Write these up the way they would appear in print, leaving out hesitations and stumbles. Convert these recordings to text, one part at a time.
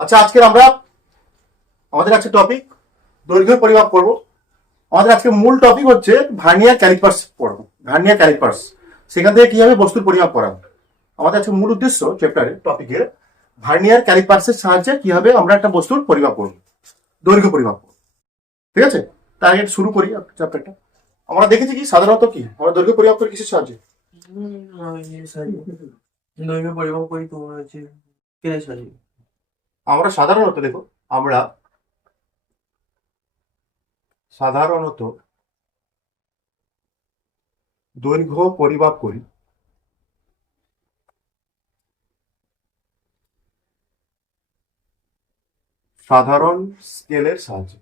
আচ্ছা, আজকে আমরা আমাদের আজকে টপিক দৈর্ঘ্য পরিমাপ করব। আমাদের আজকে মূল টপিক হচ্ছে ভার্নিয়ার ক্যালিপার্স পড়াবো। ভার্নিয়ার ক্যালিপার্স, সেখান থেকে কিভাবে বস্তুর পরিমাপ করা। আমাদের আজকে মূল উদ্দেশ্য চ্যাপ্টারের টপিকের ভার্নিয়ার ক্যালিপার্সের সাহায্যে কিভাবে আমরা একটা বস্তুর পরিমাপ করব, দৈর্ঘ্য পরিমাপ করব। ঠিক আছে, তার আগে শুরু করি চ্যাপ্টারটা। আমরা দেখেছি কি সাধারণত কি আমরা দৈর্ঘ্য পরিমাপ করি কিসের সাহায্যে? দৈর্ঘ্য পরিমাপ করি তোমার হচ্ছে স্কেলের সাহায্যে। আমরা সাধারণত দেখো, আমরা সাধারণত দৈর্ঘ্য পরিমাপ করি সাধারণ স্কেলের সাহায্যে।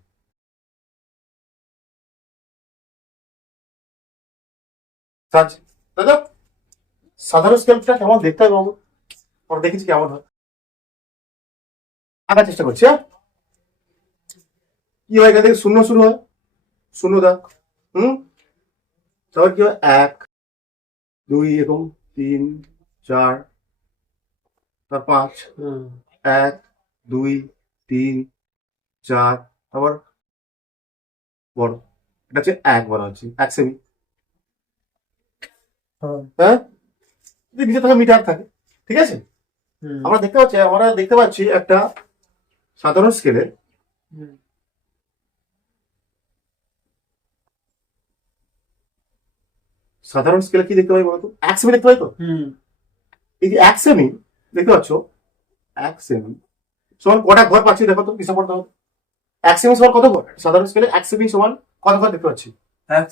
দাদা, সাধারণ স্কেলটা কেমন দেখতে হয় বাবু? আমরা দেখেছি কেমন হয়, আঁকার চেষ্টা করছি। হ্যাঁ, কি হয়? এখান থেকে শূন্য শুরু হয়, শূন্য দাগ, তারপর কি হয়? 1 2 এরকম 3 4, তার 5, 1 2 3 4, তারপর বড়, এটা হচ্ছে 1 বলা হচ্ছে 1 সেমি। হ্যাঁ, নিচে থাকে মিটার থাকে। ঠিক আছে, আমরা দেখতে পাচ্ছি একটা সাধারণ স্কেলে কি দেখতে পাই বলতো? 1 সেমি দেখতে পাই তো। এই যে 1 সেমি দেখতে পাচ্ছ, 1 সেমি সমান কটা ঘর পাচ্ছি দেখো তো, হিসাব করতে হবে। 1 সেমি সমান কত ঘর? সাধারণ স্কেলে 1 সেমি সমান কত ঘর দেখতে পাচ্ছি? 1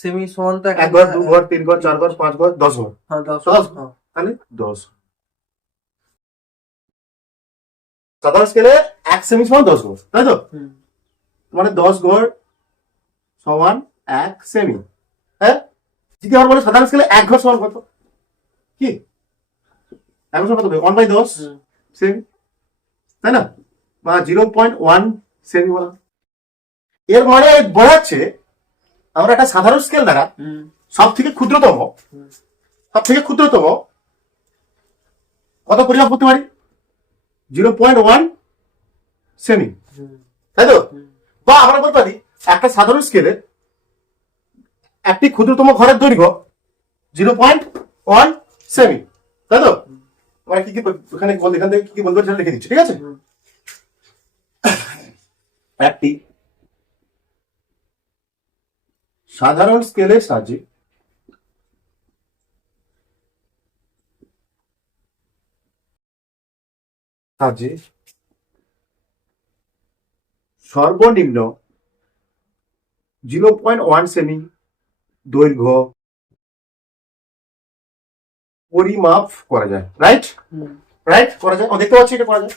সেমি সমান তো 1 ঘর, 2 ঘর, 3 ঘর, 4 ঘর, 5 ঘর, 10 ঘর। হ্যাঁ 10 তাহলে 10। সাধারণ স্কেলে 1 সেমি সমান 10 ঘর, তাই তো? মানে 10 ঘর সমান 1 সেমি। হ্যাঁ, যদি আমরা বলি সাধারণ স্কেলে 1 ঘর সমান কত, কি 1 ঘর সমান কত হবে? 1/10 সেমি, তাই না? বা 0.1 সেমি বলা। এর মানে বোঝাচ্ছে আমরা একটা সাধারণ স্কেল দ্বারা সব থেকে ক্ষুদ্রতম কত পরিমাপ করতে পারি? 0.1 সেমি, তাই তো? বা আমরা বলতে পারি একটা সাধারণ স্কেলের একটি ক্ষুদ্রতম ঘরের দৈর্ঘ্য 0.1 সেমি, তাই তো? আমরা কি কি এখানে এখান থেকে কি কি বলতে পারি লিখে দিচ্ছি, ঠিক আছে? একটি সাধারণ স্কেলের সাহায্যে সর্বনিম্ন 0.1 সেমি দৈর্ঘ্য পরিমাপ করা যায়। রাইট করা যায়। দেখতে পাচ্ছি এটা করা যায়।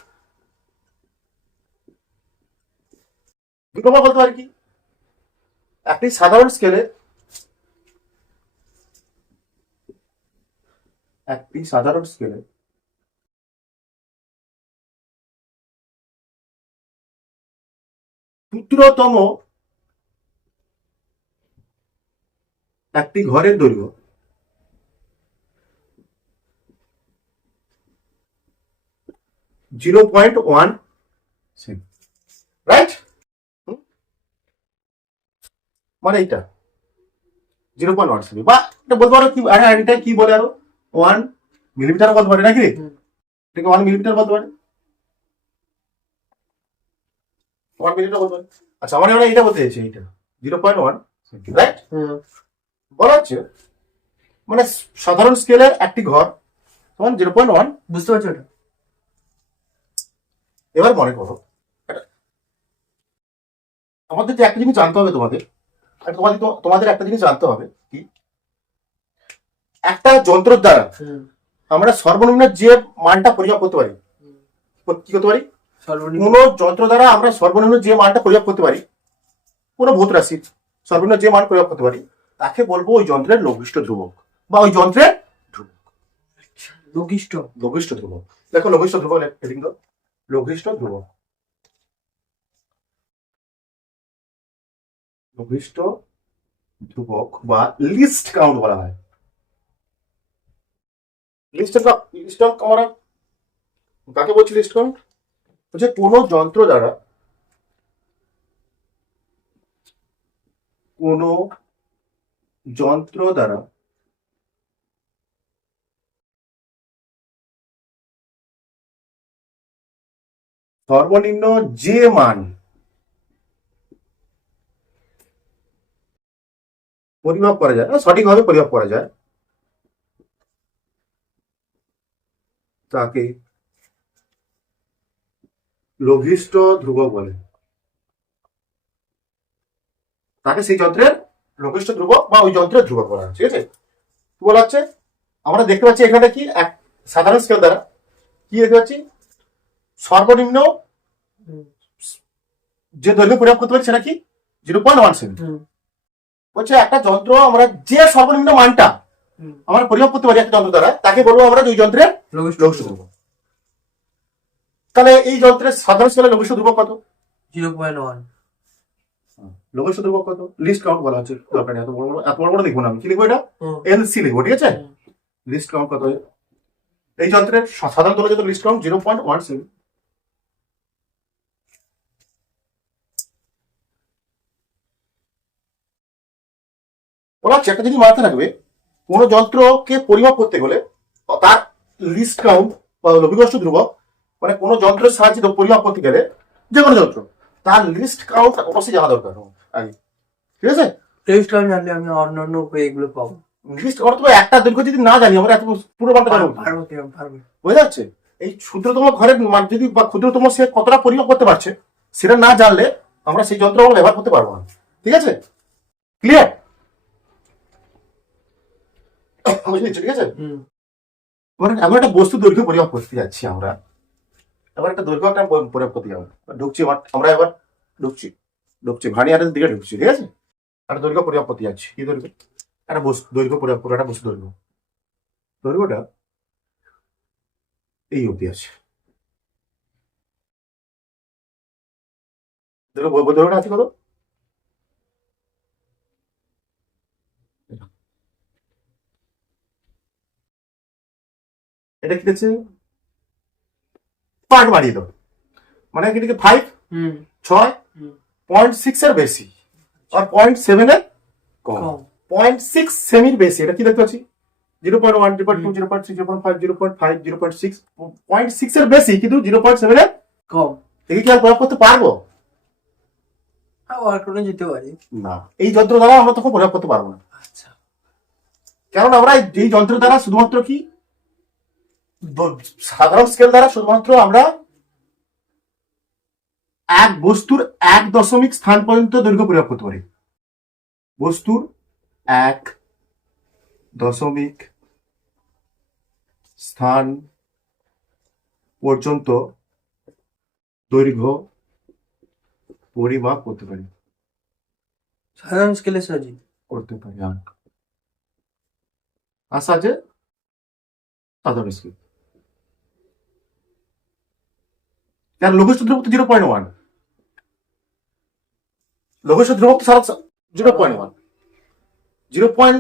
2 নম্বর বলতে পারি কি, একটি সাধারণ স্কেলে ক্ষুদ্রতম একটি ঘরের দৈর্ঘ্য (0.1 সেমি), রাইট? মানে এইটা 0.1 সেমি, বা এটা বলতে পারো কি, এটা কি বলে আরো 1 মিলিমিটার বলতে পারে নাকি? এটাকে 1 মিলিমিটার বলতে পারে, 1 মিলিমিটার বলতে পারে। আচ্ছা, আমরা এটা বলতে চাইছি, এইটা 0.1 সেমি, রাইট? বলা হচ্ছে মানে সাধারণ স্কেলের একটি ঘর সমান 0.1। বুঝতে পারছো এটা? এবার মনে করো আমাদের যে একটা জিনিস জানতে হবে, তোমাদের একটা জিনিস জানতে হবে কি, একটা যন্ত্রের দ্বারা আমরা সর্বনিম্ন যে মানটা পরিমাপ করতে পারি, কি করতে পারি? কোন যন্ত্র দ্বারা আমরা সর্বনিম্ন যে মানটা পরিমাপ করতে পারি, কোন ভৌত রাশির সর্বনিম্ন যে মান পরিমাপ করতে পারি, তাকে বলবো ওই যন্ত্রের লঘিষ্ঠ ধ্রুবক, বা ওই যন্ত্রের ধ্রুবক। লঘিষ্ঠ ধ্রুবক। দেখো লঘিষ্ঠ ধ্রুবক হেডিং দাও, লঘিষ্ঠ ধ্রুবক বা লিস্ট কাউন্ট বলা হয়। লিস্ট কাউন্ট আমরা কাকে বলছি? লিস্ট কাউন্ট হচ্ছে কোনো যন্ত্র দ্বারা কোনো যন্ত্র দ্বারা সর্বনিম্ন যে মান পরিমাপ করা যায়, সঠিকভাবে পরিমাপ করা যায়, তাকে লঘিষ্ঠ ধ্রুবক বলে। তাকে সেই যন্ত্রের লঘিষ্ঠ ধ্রুবক বা ওই যন্ত্রের ধ্রুবক বলা হয়। ঠিক আছে, কি বলা হচ্ছে? আমরা দেখতে পাচ্ছি এখানে কি এক সাধারণ স্কেল দ্বারা কি দেখতে পাচ্ছি, সর্বনিম্ন যে দৈর্ঘ্য পরিমাপ করতে পারি সেটা কি 0.17। বলছে একটা যন্ত্র আমরা যে সর্বনিম্ন মানটা আমরা পরিমাপ করতে পারি একটা যন্ত্র দ্বারা, তাকে বলবো আমরা ওই যন্ত্রের লঘিষ্ঠ ধ্রুবক। তাহলে এই যন্ত্রের সাধারণ স্কেলের লঘিষ্ঠ ধ্রুবক কত? 0.1। লঘিষ্ঠ ধ্রুবক কত? লিস্ট কাউন্ট বলা হচ্ছে। দরকার নেই, এত বড় লিখবো না। আমি কি লিখবো? এটা এলসি লিখবো। ঠিক আছে, লিস্ট কাউন্ট কত? এই যন্ত্রের সাধারণ দোলকের লিস্ট কাউন্ট 0.17। বলা হচ্ছে একটা জিনিস মাথায় রাখবে, কোন যন্ত্রকে পরিমাপ করতে গেলে তার লিস্ট কাউন্ট বা লঘিষ্ঠ ধ্রুবক, মানে কোন যন্ত্রের সাহায্যে পরিমাপ করতে গেলে, যে কোনো যন্ত্র, তার লিস্ট কাউন্ট অবশ্যই জানা দরকার আগে। ঠিক আছে, লিস্ট কাউন্ট জানলে আমি অন্যান্য এগুলো পাবো। লিস্ট কাউন্ট তো একটা দৈর্ঘ্য যদি না জানি আমরা এত পুরো মানটা জানবো, বোঝা যাচ্ছে? এই ক্ষুদ্রতম ঘরের মান যদি বা ক্ষুদ্রতম সে কতটা পরিমাপ করতে পারছে সেটা না জানলে আমরা সেই যন্ত্র আমরা ব্যবহার করতে পারবো না। ঠিক আছে, ক্লিয়ার? ঠিক আছে, এমন একটা বস্তু দৈর্ঘ্য পরিমাপ করতে যাচ্ছি আমরা। এবার একটা দৈর্ঘ্য একটা পরিমাপ করতে যাবো, ঢুকছি আমরা, এবার ঢুকছি ভার্নিয়ারের দিকে ঢুকছি। ঠিক আছে, একটা দৈর্ঘ্য পরিমাপ করতে যাচ্ছি। কি দৈর্ঘ্য? একটা বস্তু দৈর্ঘ্য পরিমাপ করে, একটা বস্তু দৈর্ঘ্যটা এই অবধি আছে। দৈর্ঘ্যটা আছে কত? এটা কি দেখছে? পার্ট বাড়িয়ে দাও, মানে এটাকে 6.6 এর বেশি আর 0.7 এর কম। 0.6 সেমির বেশি, এটা কি দেখতে পাচ্ছি? 0.1, 0.2, 0.3, 0.5, 0.5, 0.6, 0.6 এর বেশি কিন্তু 0.7 এর কম। একে কি আর প্রয়োগ করতে পারবো? যেতে পারি না, এই যন্ত্র দ্বারা আমরা তখন প্রয়োগ করতে পারবো না। আচ্ছা, কারণ আমরা এই যন্ত্র দ্বারা শুধুমাত্র কি সাধারণ স্কেল দ্বারা শুধুমাত্র আমরা এক বস্তুর 1 দশমিক স্থান পর্যন্ত দৈর্ঘ্য পরিমাপ করতে পারি। বস্তুর 1 দশমিক স্থান পর্যন্ত দৈর্ঘ্য পরিমাপ করতে পারি। সাধারণ স্কেলের সাহায্যে করতে পারি আছে সাধারণ স্কেল। তার লঘিষ্ঠ ধ্রুবক 0.1, লঘিষ্ঠ ধ্রুবক 0.1, 0.1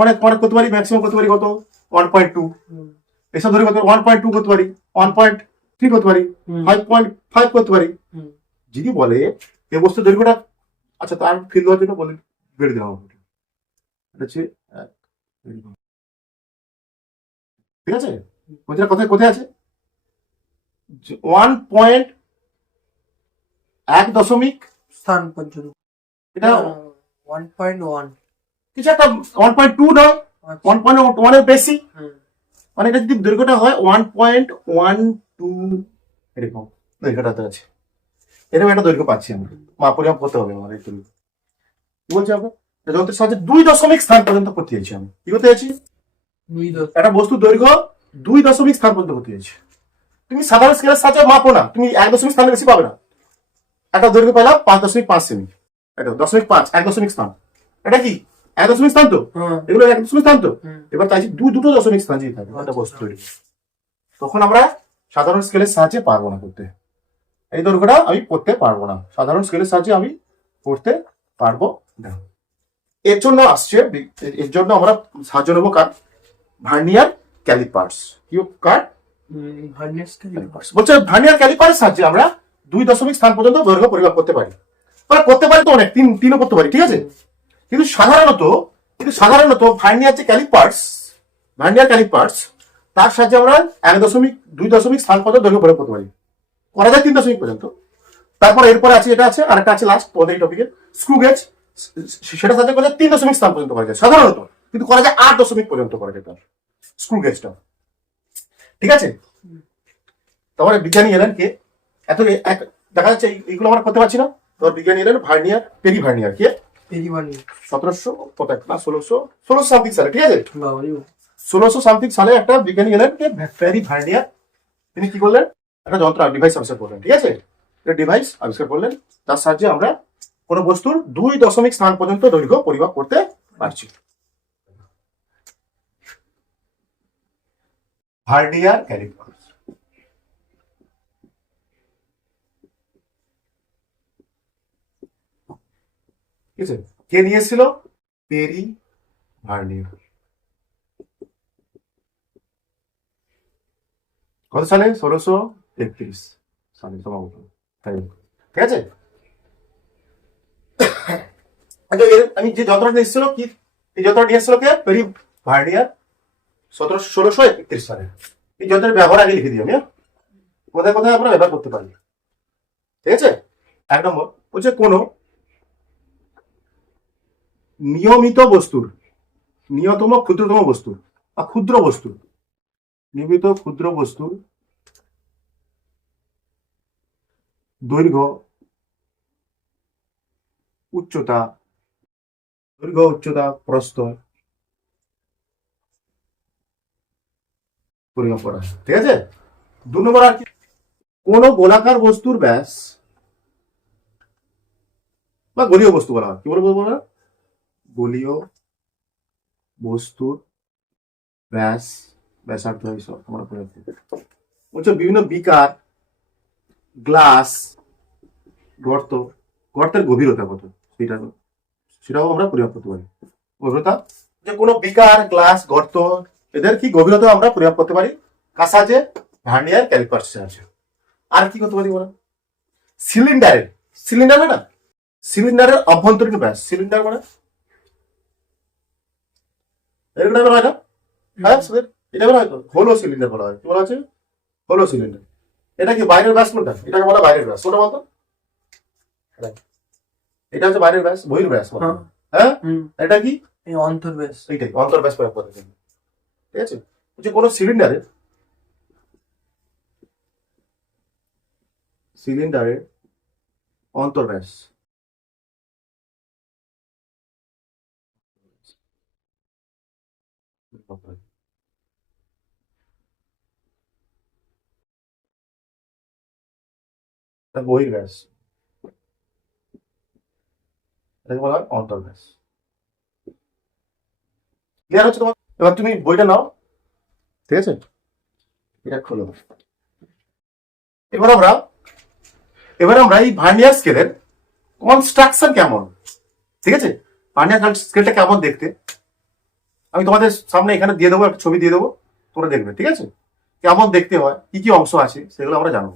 মানে করতে পারি, ম্যাক্সিমাম করতে পারি কত? 1.2। এসব ধরে কত? 1.2 করতে পারি, 1.3 করতে পারি, 5.5 করতে পারি। যদি বলে এই বস্তুর দৈর্ঘ্যটা, আচ্ছা তার ফিল দেওয়ার জন্য বলে বেড়ে দেওয়া হবে। ঠিক আছে, কোথায় আছে? 1.1 দশমিক স্থান পর্যন্ত, এটা 1.1 কিছু একটা, 1.2 নয়, 1.1 এর বেশি। মানে এটা যদি দৈর্ঘ্যটা হয় 1.12 এরকম দৈর্ঘ্যটাতে আছে, এরকম একটা দৈর্ঘ্য পাচ্ছি আমরা। পরিমাপ করতে হবে আমার একটু। কি বলছি আমরা? যন্ত্রের সাহায্যে 2 দশমিক স্থান পর্যন্ত করতে চাইছি আমি। কি করতে চাইছি? একটা বস্তুর দৈর্ঘ্য 2 দশমিক স্থান পর্যন্ত করতে চাইছি। তুমি সাধারণ স্কেলের সাহায্যে মাপো না, তুমি 1 দশমিক স্থানে বেশি পাবে না। একটা দৈর্ঘ্য পেলাম 5.5 সেমি, এটা 0.5, 1 দশমিক স্থান। এটা কি 1 দশমিক স্থান? তো এগুলো 1 দশমিক স্থান। তো এবার চাইছি দুটো দশমিক স্থান যদি থাকে একটা বস্তু তৈরি, তখন আমরা সাধারণ স্কেলের সাহায্যে পারবো না করতে। এই দৈর্ঘ্যটা আমি করতে পারবো না, সাধারণ স্কেলের সাহায্যে আমি করতে পারবো না। এর জন্য আমরা সাহায্য নেবো কার? Vernier calipers. কি কার? Vernier scale. বলছে ভার্নিয়ার ক্যালিপারের সাহায্যে আমরা 2 স্থান পর্যন্ত দৈর্ঘ্য পরিমাপ করতে পারি। করতে পারি তো অনেক, তিনও করতে পারি, ঠিক আছে। কিন্তু সাধারণত ভার্নিয়ার ক্যালিপার্স তার সাহায্যে আমরা 2 স্থান পর্যন্ত দৈর্ঘ্য পরিমাপ করতে পারি। করা যায় 3 পর্যন্ত। তারপর এরপরে আছে, এটা আছে, আর একটা আছে লাস্ট তোমাদের এই টপিকের স্ক্রু গেজ। সেটা সাহায্যে করা যায় 3 স্থান পর্যন্ত করা যায় সাধারণত, কিন্তু করা যায় 8 পর্যন্ত করা যায় স্ক্রু গেজটা, ঠিক আছে। তারপরে বিজ্ঞানী এলেন কে, দেখা যাচ্ছে এইগুলো আমরা করতে পারছি না। তোমার বিজ্ঞানী এলেন পেরি ভার্নিয়ার কে, 1700 না 1600 সামথিং সালে, ঠিক আছে। 1600 সামথিং সালে একটা বিজ্ঞানী এলেন কে পেরি ভার্নিয়ার। তিনি কি করলেন, একটা যন্ত্র ডিভাইস আবিষ্কার করলেন, ঠিক আছে। একটা ডিভাইস আবিষ্কার করলেন, তার সাহায্যে আমরা কোন বস্তুর 2 স্থান পর্যন্ত দৈর্ঘ্য পরিমাপ করতে পারছি। Vernier calliper. ঠিক আছে, কে নিয়ে এসেছিল? Pierre vernier. কত সালে? 1633 সালে সম্ভবত, ঠিক আছে। আমি যে যন্ত্রটা নিয়ে এসেছিল, কি এই যন্ত্রটা নিয়ে এসেছিল কে? পেরি ভার্নিয়ার 1631 সালে। এই যন্ত্রের ব্যবহার আগে লিখে দিই আমি, কোথায় কোথায় আমরা ব্যবহার করতে পারি, ঠিক আছে। 1 নম্বর হচ্ছে কোন নিয়মিত বস্তুর ক্ষুদ্রতম বস্তুর বা নিয়মিত ক্ষুদ্র বস্তুর দৈর্ঘ্য উচ্চতা প্রস্থ পরিমাপ করা, ঠিক আছে। 2 নম্বর আর কি, কোন গোলাকার বস্তুর ব্যাস বা গলীয় বস্তু বলা হয়, কি বলবো বলা, গলীয় বস্তুর ব্যাসার্ধ হিসাব আমরা প্রয়োগ করি। বলছে বিভিন্ন বিকার, গ্লাস, গর্তের গভীরতা কত, সেটাও আমরা পরিমাপ করতে পারি। গভীরতা, যে কোনো বিকার, গ্লাস, গর্ত, এদের কি গভীরতা আমরা পরিমাপ করতে পারি কার সাহায্যে? ভার্নিয়ার ক্যালিপার্স সাহায্যে। আর কি করতে পারি বলা, সিলিন্ডারের অভ্যন্তরীণ ব্যাস, সিলিন্ডার মানে এরকম টাইপের হয় না, হ্যাঁ এটা বলা হয় তো, হোলো সিলিন্ডার বলা হয়। কি বলা আছে? হোলো সিলিন্ডার। এটা কি বাইরের ব্যাস কোনটা? এটাকে বলা বাইরের ব্যাস, কোনটা বলতো? এটা হচ্ছে বাইরের ব্যাস, বহির ব্যাস, হ্যাঁ। এটা কি? অন্তর্ব্যাস। এইটাই অন্তর্ব্যাস প্রয়োগ করতে, ঠিক আছে। যে কোনো সিলিন্ডারের অন্তর্ব্যাস বহির্ব্যাস, এটাকে বলা হয় অন্তর্ব্যাস। ক্লিয়ার হচ্ছে তোমার? এবার তুমি বইটা নাও, ঠিক আছে, এটা খোলো। এবার আমরা এই ভার্নিয়ার স্কেলের কনস্ট্রাকশন কেমন, ঠিক আছে, ভার্নিয়ার স্কেলটা কেমন দেখতে, আমি তোমাদের সামনে এখানে দিয়ে দেবো, একটা ছবি দিয়ে দেবো, তোমরা দেখবে, ঠিক আছে। কেমন দেখতে হয়, কি কি অংশ আছে, সেগুলো আমরা জানবো।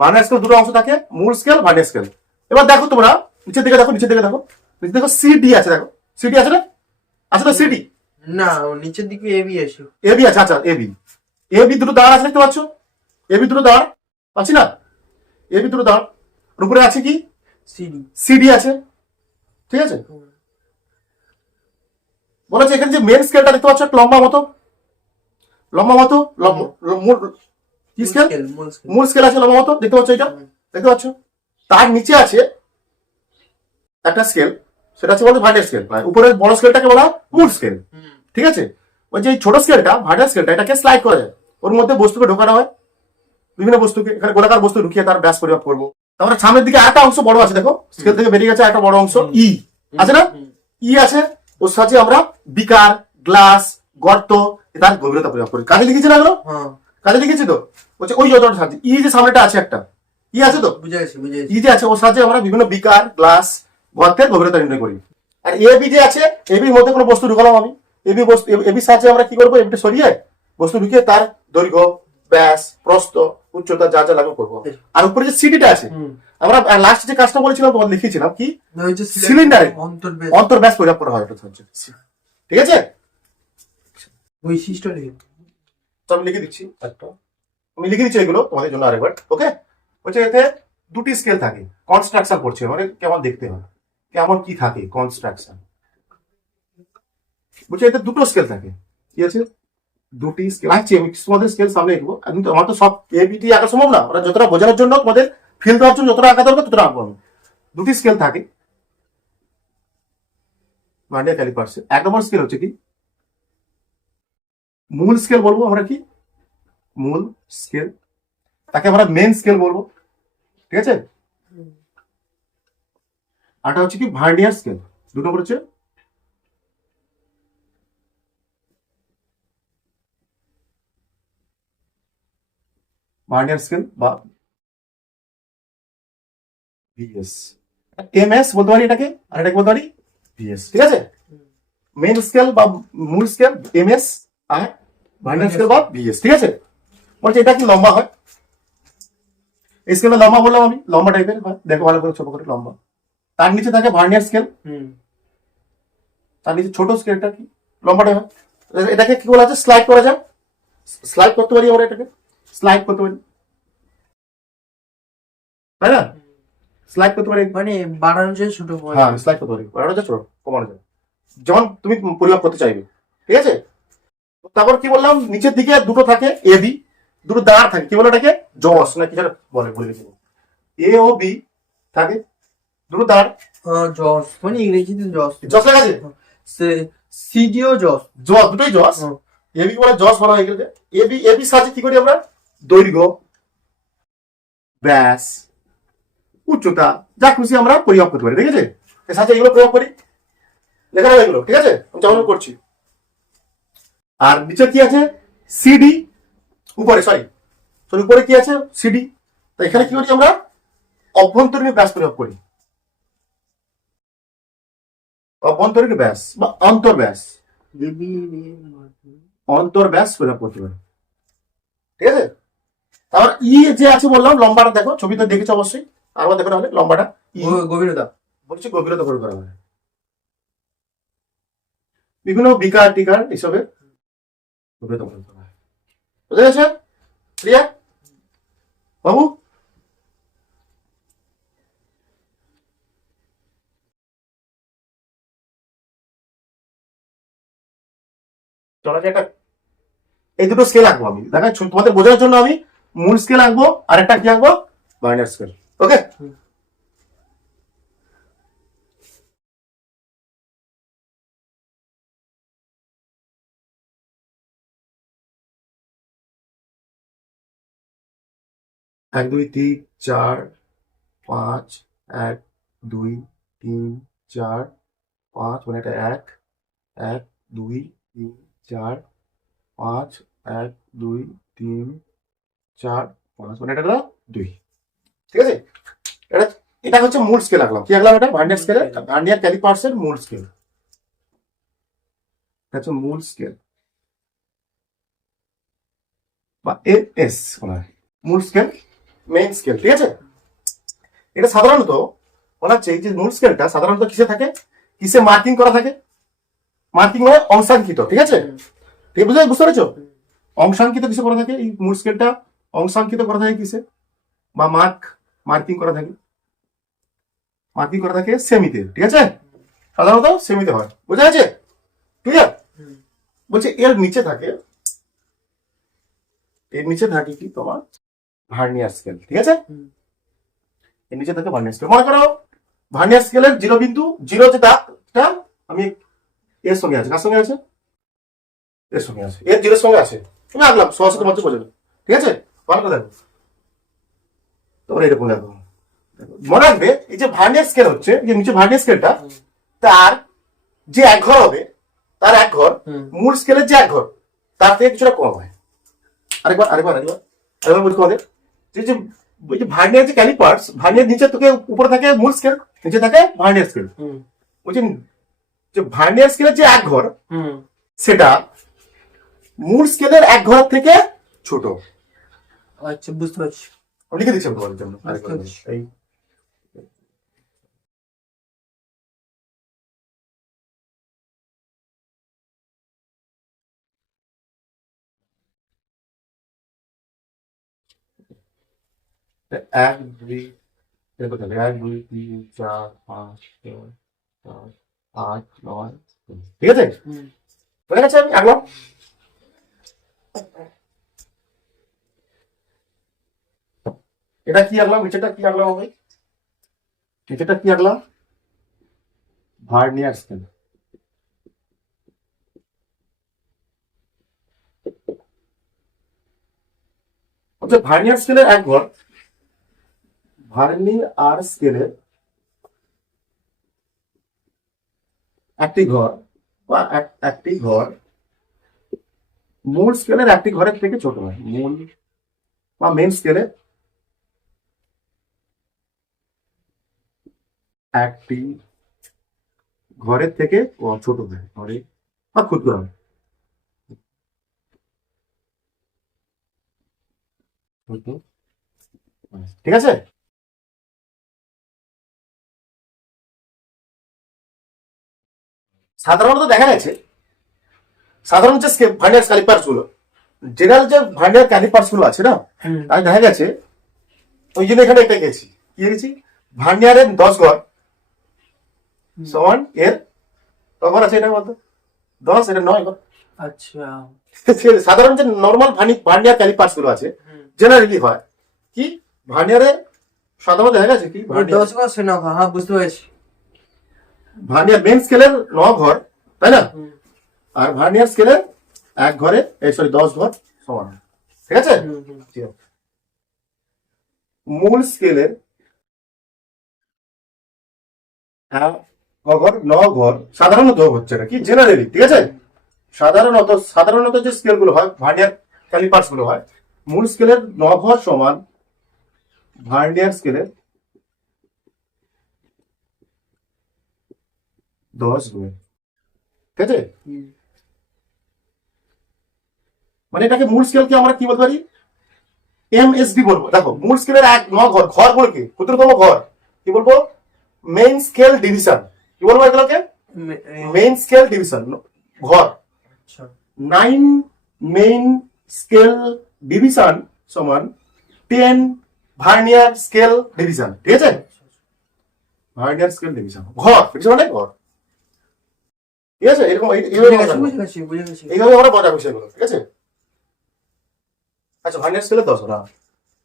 ভার্নিয়ার স্কেল 2টো অংশ থাকে, মূল স্কেল, ভার্নিয়ার স্কেল। এবার দেখো তোমরা নিচের দিকে দেখো, নিচে দেখো সিডি আছে, দেখো সিডি আছে না, আছে তো সিডি? না, নিচের দিকে এবি আছে। এবি আছে, আচ্ছা এবি দুটো দাঁড় আছে, দেখতে পাচ্ছ? এবি দুটো দাঁড় পাচ্ছি না? এবি দুটো দাঁড়, উপরে আছে কি? সিডি আছে, ঠিক আছে। বলেছে এখানে যে মেন স্কেলটা দেখতে পাচ্ছ, একটা লম্বা মতো কি স্কেল? মূল স্কেল আছে লম্বা মতো, দেখতে পাচ্ছ? এটা দেখতে পাচ্ছ? তার নিচে আছে একটা স্কেল, সেটা হচ্ছে বলতে ভার্নিয়ার স্কেল। উপরের বড় স্কেলটাকে বলা হয় মূল স্কেল, ঠিক আছে। ওই যে ছোট স্কেলটা, ভার্নিয়ার স্কেলটা, এটাকে স্লাইড করা যায়, ওর মধ্যে বস্তুকে ঢোকানো হয়, বিভিন্ন বস্তুকে, এখানে গোলাকার বস্তু ঢুকিয়ে তার ব্যাস পরিমাপ করবো। তারপরে সামনের দিকে আরেকটা অংশ বড় আছে, দেখো স্কেল থেকে বেরিয়ে গেছে একটা বড় অংশ, ই আছে না? ই আছে, ওর সাথে আমরা বিকার, গ্লাস, গর্ত, তার গভীরতা পরিমাপ করি। কাজে লিখেছি না এগুলো? কাজে লিখেছি তো, বলছে ওই যন্ত্রটার সাহায্যে। ই যে সামনেটা আছে একটা ই আছে তো, ই যে আছে, ওর সাহায্যে আমরা বিভিন্ন বিকার, গ্লাস, গর্তের গভীরতা নির্ণয় করি। আর এবি যে আছে, এবির মধ্যে কোনো বস্তু ঢুকালাম আমি, এবির সাহায্যে আমরা কি করবো? এবিটা সরিয়ে বস্তু ঢুকিয়ে তার দৈর্ঘ্য, ব্যাস, প্রস্থ, উচ্চতা যা যা লাগবে করবো। আর উপরে যে সিডিটা আছে, আমরা লাস্ট যে কাজটা বলেছিলাম তোমাদের লিখিয়েছিলাম কি, সিলিন্ডারে অন্তর্ব্যাস পরিমাপ করা হয়, এটা হচ্ছে। ঠিক আছে, বৈশিষ্ট্য লিখে তো আমি লিখে দিচ্ছি একটা, আমি লিখে দিচ্ছি এগুলো তোমাদের জন্য আরেকবার। ওকে, বলছে এতে দুটি স্কেল থাকে, কনস্ট্রাকশন করছে মানে কেমন দেখতে হয়, কেমন কি থাকে কনস্ট্রাকশন। বলছে এতে দুটো স্কেল থাকে, কি আছে, দুটি স্কেল আছে। আমি তোমাদের স্কেল সামনে লিখবো, আমি তো আমার তো সব এবিটি আঁকা সম্ভব না, ওরা যতটা বোঝানোর জন্য তোমাদের ফিল দেওয়ার জন্য যতটা আঁকা দরকার ততটা আঁকবো আমি। দুটি স্কেল থাকে ভার্নিয়ার ক্যালিপার্সে। এক নম্বর স্কেল হচ্ছে কি মূল স্কেল বলবো আমরা, কি মূল স্কেল, তাকে আমরা মেন স্কেল বলবো। ঠিক আছে, আরটা হচ্ছে কি ভার্নিয়ার স্কেল। দু নম্বর হচ্ছে ভার্নিয়ার স্কেল বা ভিএস, এমএস বলতে পারি এটাকে, আর এটাকে বলতে পারি ভিএস। ঠিক আছে, মেন স্কেল বা মূল স্কেল এমএস, আর ভার্নিয়ার স্কেল বা ভিএস। ঠিক আছে, বলছে এটা কি লম্বা হয়, এই স্কেলটা লম্বা বললাম আমি, লম্বা টাইপের হয়, দেখো ভালো করে ছোট করে লম্বা। তার নিচে থাকে ভার্নিয়ার স্কেল, তার নিচে ছোট স্কেলটা কি লম্বাটা হয়। এটাকে কি বলা আছে, স্লাইড করা যায়, স্লাইড করতে পারি আমরা, এটাকে স্লাইড করতে পারি, তাই না, স্লাইড করতে পারি, মানে বাড়ানো যায় ছোট হয়। হ্যাঁ স্লাইড করতে পারি, বাড়ানো যায় ছোট কমানো যায়, যেমন তুমি পরিমাপ করতে চাইবে। ঠিক আছে, তারপর কি বললাম, নিচের দিকে দুটো থাকে এবি, দুটো দাঁড় থাকে, কি বলে এটাকে জস না কি বলে, বলে দেবো এ ও বি থাকে, দুটো দাঁড়। জস মানে ইংরেজিতে জস, জস লেখা আছে, সিডিও জস, জস দুটোই জস, এবি বলে জস বলা হয়ে গেছে। এবি এবি সাহায্যে কি করি আমরা, দৈর্ঘ্য, ব্যাস, উচ্চতা যা খুশি আমরা পরিমাপ করতে পারি। ঠিক আছে, এর সাথে এগুলো প্রয়োগ করি, লেখা হবে এগুলো। ঠিক আছে, আমি যেমন করছি। আর নিচে কি আছে, সিডি, উপরে সরি উপরে কি আছে, সিডি। তো এখানে কি করি আমরা, অভ্যন্তরীণ ব্যাস পরিমাপ করি, অভ্যন্তরীণ ব্যাস বা অন্তর্ব্যাস, অন্তর্ব্যাস পরিমাপ করতে পারি। ঠিক আছে, তারপর ই যে আছে বললাম, লম্বাটা দেখো, ছবিতে দেখেছো অবশ্যই, আবার দেখো তাহলে লম্বাটা গভীরতা, বলছি গভীরতা পরিমাপ করা হয় বিভিন্ন বিকার টিকার এসবে গভীরতা পরিমাপ করা হয়। বুঝা গেছে ক্লিয়ার বাবু? চলো একটা, এই দুটো স্কেল আঁকবো আমি, দেখা তোমাদের বোঝানোর জন্য আমি মূল স্কেল আঁকবো, আর একটা কি আঁকবো, ভার্নিয়ার স্কেল। ওকে, এক দুই তিন চার পাঁচ, এক দুই তিন চার পাঁচ, মানে এটা এক, এক দুই তিন চার পাঁচ, এক দুই তিন চার পাঁচ, মানে এটা দুই। ঠিক আছে, এটা এটা হচ্ছে মূল স্কেল আঁকলাম, কি আঁকলাম, এটা ভার্নিয়ার স্কেল, ভার্নিয়ার ক্যালিপার্সের মূল স্কেল, এটা হচ্ছে মূল স্কেল বা এস বলা হয়, মূল স্কেল, মেইন স্কেল। ঠিক আছে, এটা সাধারণত বলা হচ্ছে এই যে মূল স্কেলটা সাধারণত কিসে থাকে, কিসে মার্কিং করা থাকে, মার্কিং মানে অংশাঙ্কিত। ঠিক আছে, ঠিক বুঝতে বুঝতে পেরেছো, অংশাঙ্কিত কিসে করা থাকে, এই মূল স্কেলটা অংশাঙ্কিত করা থাকে কিসে, বা মার্কিং করা থাকে, মার্কিং করা থাকে সেমিতে। ঠিক আছে, সাধারণত সেমিতে হয়, বুঝা গেছে ক্লিয়ার? বলছে এর নিচে থাকে, এর নিচে থাকে কি তোমার ভার্নিয়ার স্কেল। ঠিক আছে, এর নিচে থাকে ভার্নিয়ার স্কেল। মনে করো ভার্নিয়ার স্কেলের জিরো বিন্দু, জিরো যে দাগটা আমি এর সঙ্গে আছে, কার সঙ্গে আছে, এর সঙ্গে আছে, এর জিরোর সঙ্গে আছে, তুমি আঁকলাম সরাসরি মধ্যে বোঝাবে। ঠিক আছে, ভালো করে দেখো, তোমরা এরকম দেখো, মনে রাখবে এই যে ভার্নিয়ার স্কেল হচ্ছে, যে নিচে ভার্নিয়ার স্কেলটা, তার যে এক ঘর হবে, তার এক ঘর মূল স্কেলের যে এক ঘর তার থেকে কিছুটা কম হয়। আরেকবার আরেকবার আরেকবার আরেকবার বলতে হবে, যে ওই যে ভার্নিয়ার যে ক্যালিপার্স, ভার্নিয়ার নিচে থেকে উপরে থাকে মূল স্কেল, নিচে থাকে ভার্নিয়ার স্কেল। ওই যে ভার্নিয়ার স্কেলের যে এক ঘর, সেটা মূল স্কেলের এক ঘর থেকে ছোট। আচ্ছা, বুঝতে পারছি। আমি লিখে দিচ্ছি তোমাদের জন্য বুঝতে পারছি। এই এক দুই এরকম চলে, 1 2 3 4 5 6 7 8 9 ঠিক আছে, হুম। হয়ে গেছে। আমি আঁকলাম। এটা কি আঁকলাম, নিচেটা কি আঁকলাম আমি, নিচেটা কি আঁকলাম, ভার্নিয়ার স্কেল। আচ্ছা, ভার্নিয়ার স্কেলের এক ঘর, ভার্নিয়ার স্কেলের একটি ঘর বা একটি ঘর মূল স্কেলের একটি ঘরের থেকে ছোট হয়। মূল বা মেন স্কেলের একটি ঘরের থেকে ছোট হয়, ঘরে বা ক্ষুদ্র হয়। ঠিক আছে। সাধারণত দেখা গেছে, সাধারণ যে ভার্নিয়ার ক্যালিপার্স গুলো, জেনারেল যে ভার্নিয়ার ক্যালিপার্স গুলো আছে না, হুম। তাই দেখা গেছে, ওই জন্য এখানে এটা গেছি, কি গেছি, ভার্নিয়ারের 10 ঘর সমান এর ঘর আছে, এটা বলতো 10, এটা 9 ঘর। আচ্ছা। সাধারণ যে নর্মাল ভার্নিয়ার ক্যালিপার্স গুলো আছে, হুম। জেনারেলি হয় কি, ভার্নিয়ারে সাধারণত দেখা গেছে কি, 10 ঘর সে 9 ঘর, হ্যাঁ বুঝতে পারছি। ভার্নিয়ার মেন স্কেলের 9 ঘর, তাই না, হুম। আর ভার্নিয়ার স্কেলের এক ঘরে, সরি 10 ঘর সমান, ঠিক আছে। হুম, হুম। ঠিক আছে। মূল স্কেলের ঘর 9 ঘর, সাধারণত হচ্ছে না কি, জেনারেলি, ঠিক আছে। সাধারণত যে স্কেল গুলো হয়, ভার্নিয়ার ক্যালিপার্স গুলো হয়, মূল স্কেলের 9 ঘর সমান ভার্নিয়ার স্কেলের 10 ঘর, ঠিক আছে। হুম। মানে এটাকে মূল স্কেলকে আমরা কি বলতে পারি, এমএসডি বলবো। দেখো, মূল স্কেলের 9 ঘর, ঘর বলকে ক্ষুদ্রতম ঘর কি বলবো, মেইন স্কেল ডিভিশন, কি বলবো এগুলোকে, মেইন স্কেল ডিভিশন ঘর। আচ্ছা। 9 মেইন স্কেল ডিভিশন সমান 10 ভার্নিয়ার স্কেল ডিভিশন, ঠিক আছে। ভার্নিয়ার স্কেল ডিভিশন ঘর, ডিভিশন মানে ঘর, ঠিক আছে। এরকম বুঝে গেছি, বুঝে গেছি। এইভাবে আমরা বোঝাবো সেগুলো, ঠিক আছে। আচ্ছা, ভার্নিয়ার স্কেলে 10 ঘর,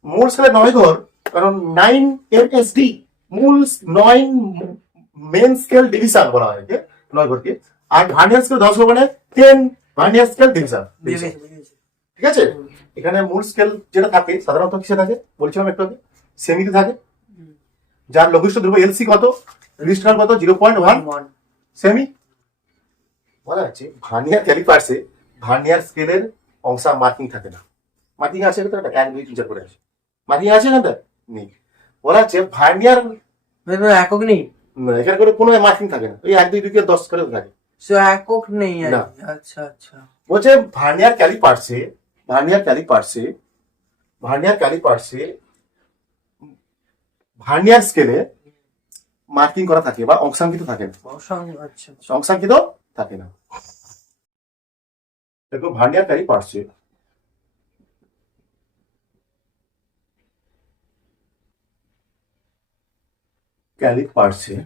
মূল স্কেলে 9 ঘর, কারণ 9 এমএসডি, মূল 9 মেন স্কেল ডিভিশন বলা হয়, 9 ঘরকে। আর ভার্নিয়ার স্কেল 10 ঘর মানে 10 ভার্নিয়ার স্কেল ডিভিশন, বুঝে গেছি, বুঝে গেছি। ঠিক আছে। এখানে মূল স্কেল যেটা থাকে সাধারণত কিসে থাকে বলছিলাম একটু আগে, সেমিতে থাকে, হুম। যার লঘিষ্ঠ ধ্রুবক এলসি কত, লিস্ট কাউন্ট কত, 0.1 1। সেমি। বলা যাচ্ছে ভার্নিয়ার ক্যালিপার্সে ভার্নিয়ার স্কেলের অংশা মার্কিং থাকে না। মার্কিং আছে কিন্তু একটা 1 2 3 4 করে আছে, মার্কিং আছে এখানটা নেই। বলা যাচ্ছে ভার্নিয়ার একক নেই, এখানে করে কোনো মার্কিং থাকে না, ওই 1 2 2 10 করে থাকে। সে একক নেই আর না। কি। আচ্ছা, আচ্ছা। বলছে ভার্নিয়ার ক্যালিপার্সে, ভার্নিয়ার ক্যালিপার্সে, ভার্নিয়ার ক্যালিপার্সে ভার্নিয়ার স্কেলে মার্কিং করা থাকে বা অংশাঙ্কিত থাকে না, আচ্ছা, আচ্ছা। অংশাঙ্কিত থাকে না। দেখো ভার্নিয়ার ক্যালিপার্সে ক্যালিপার্সে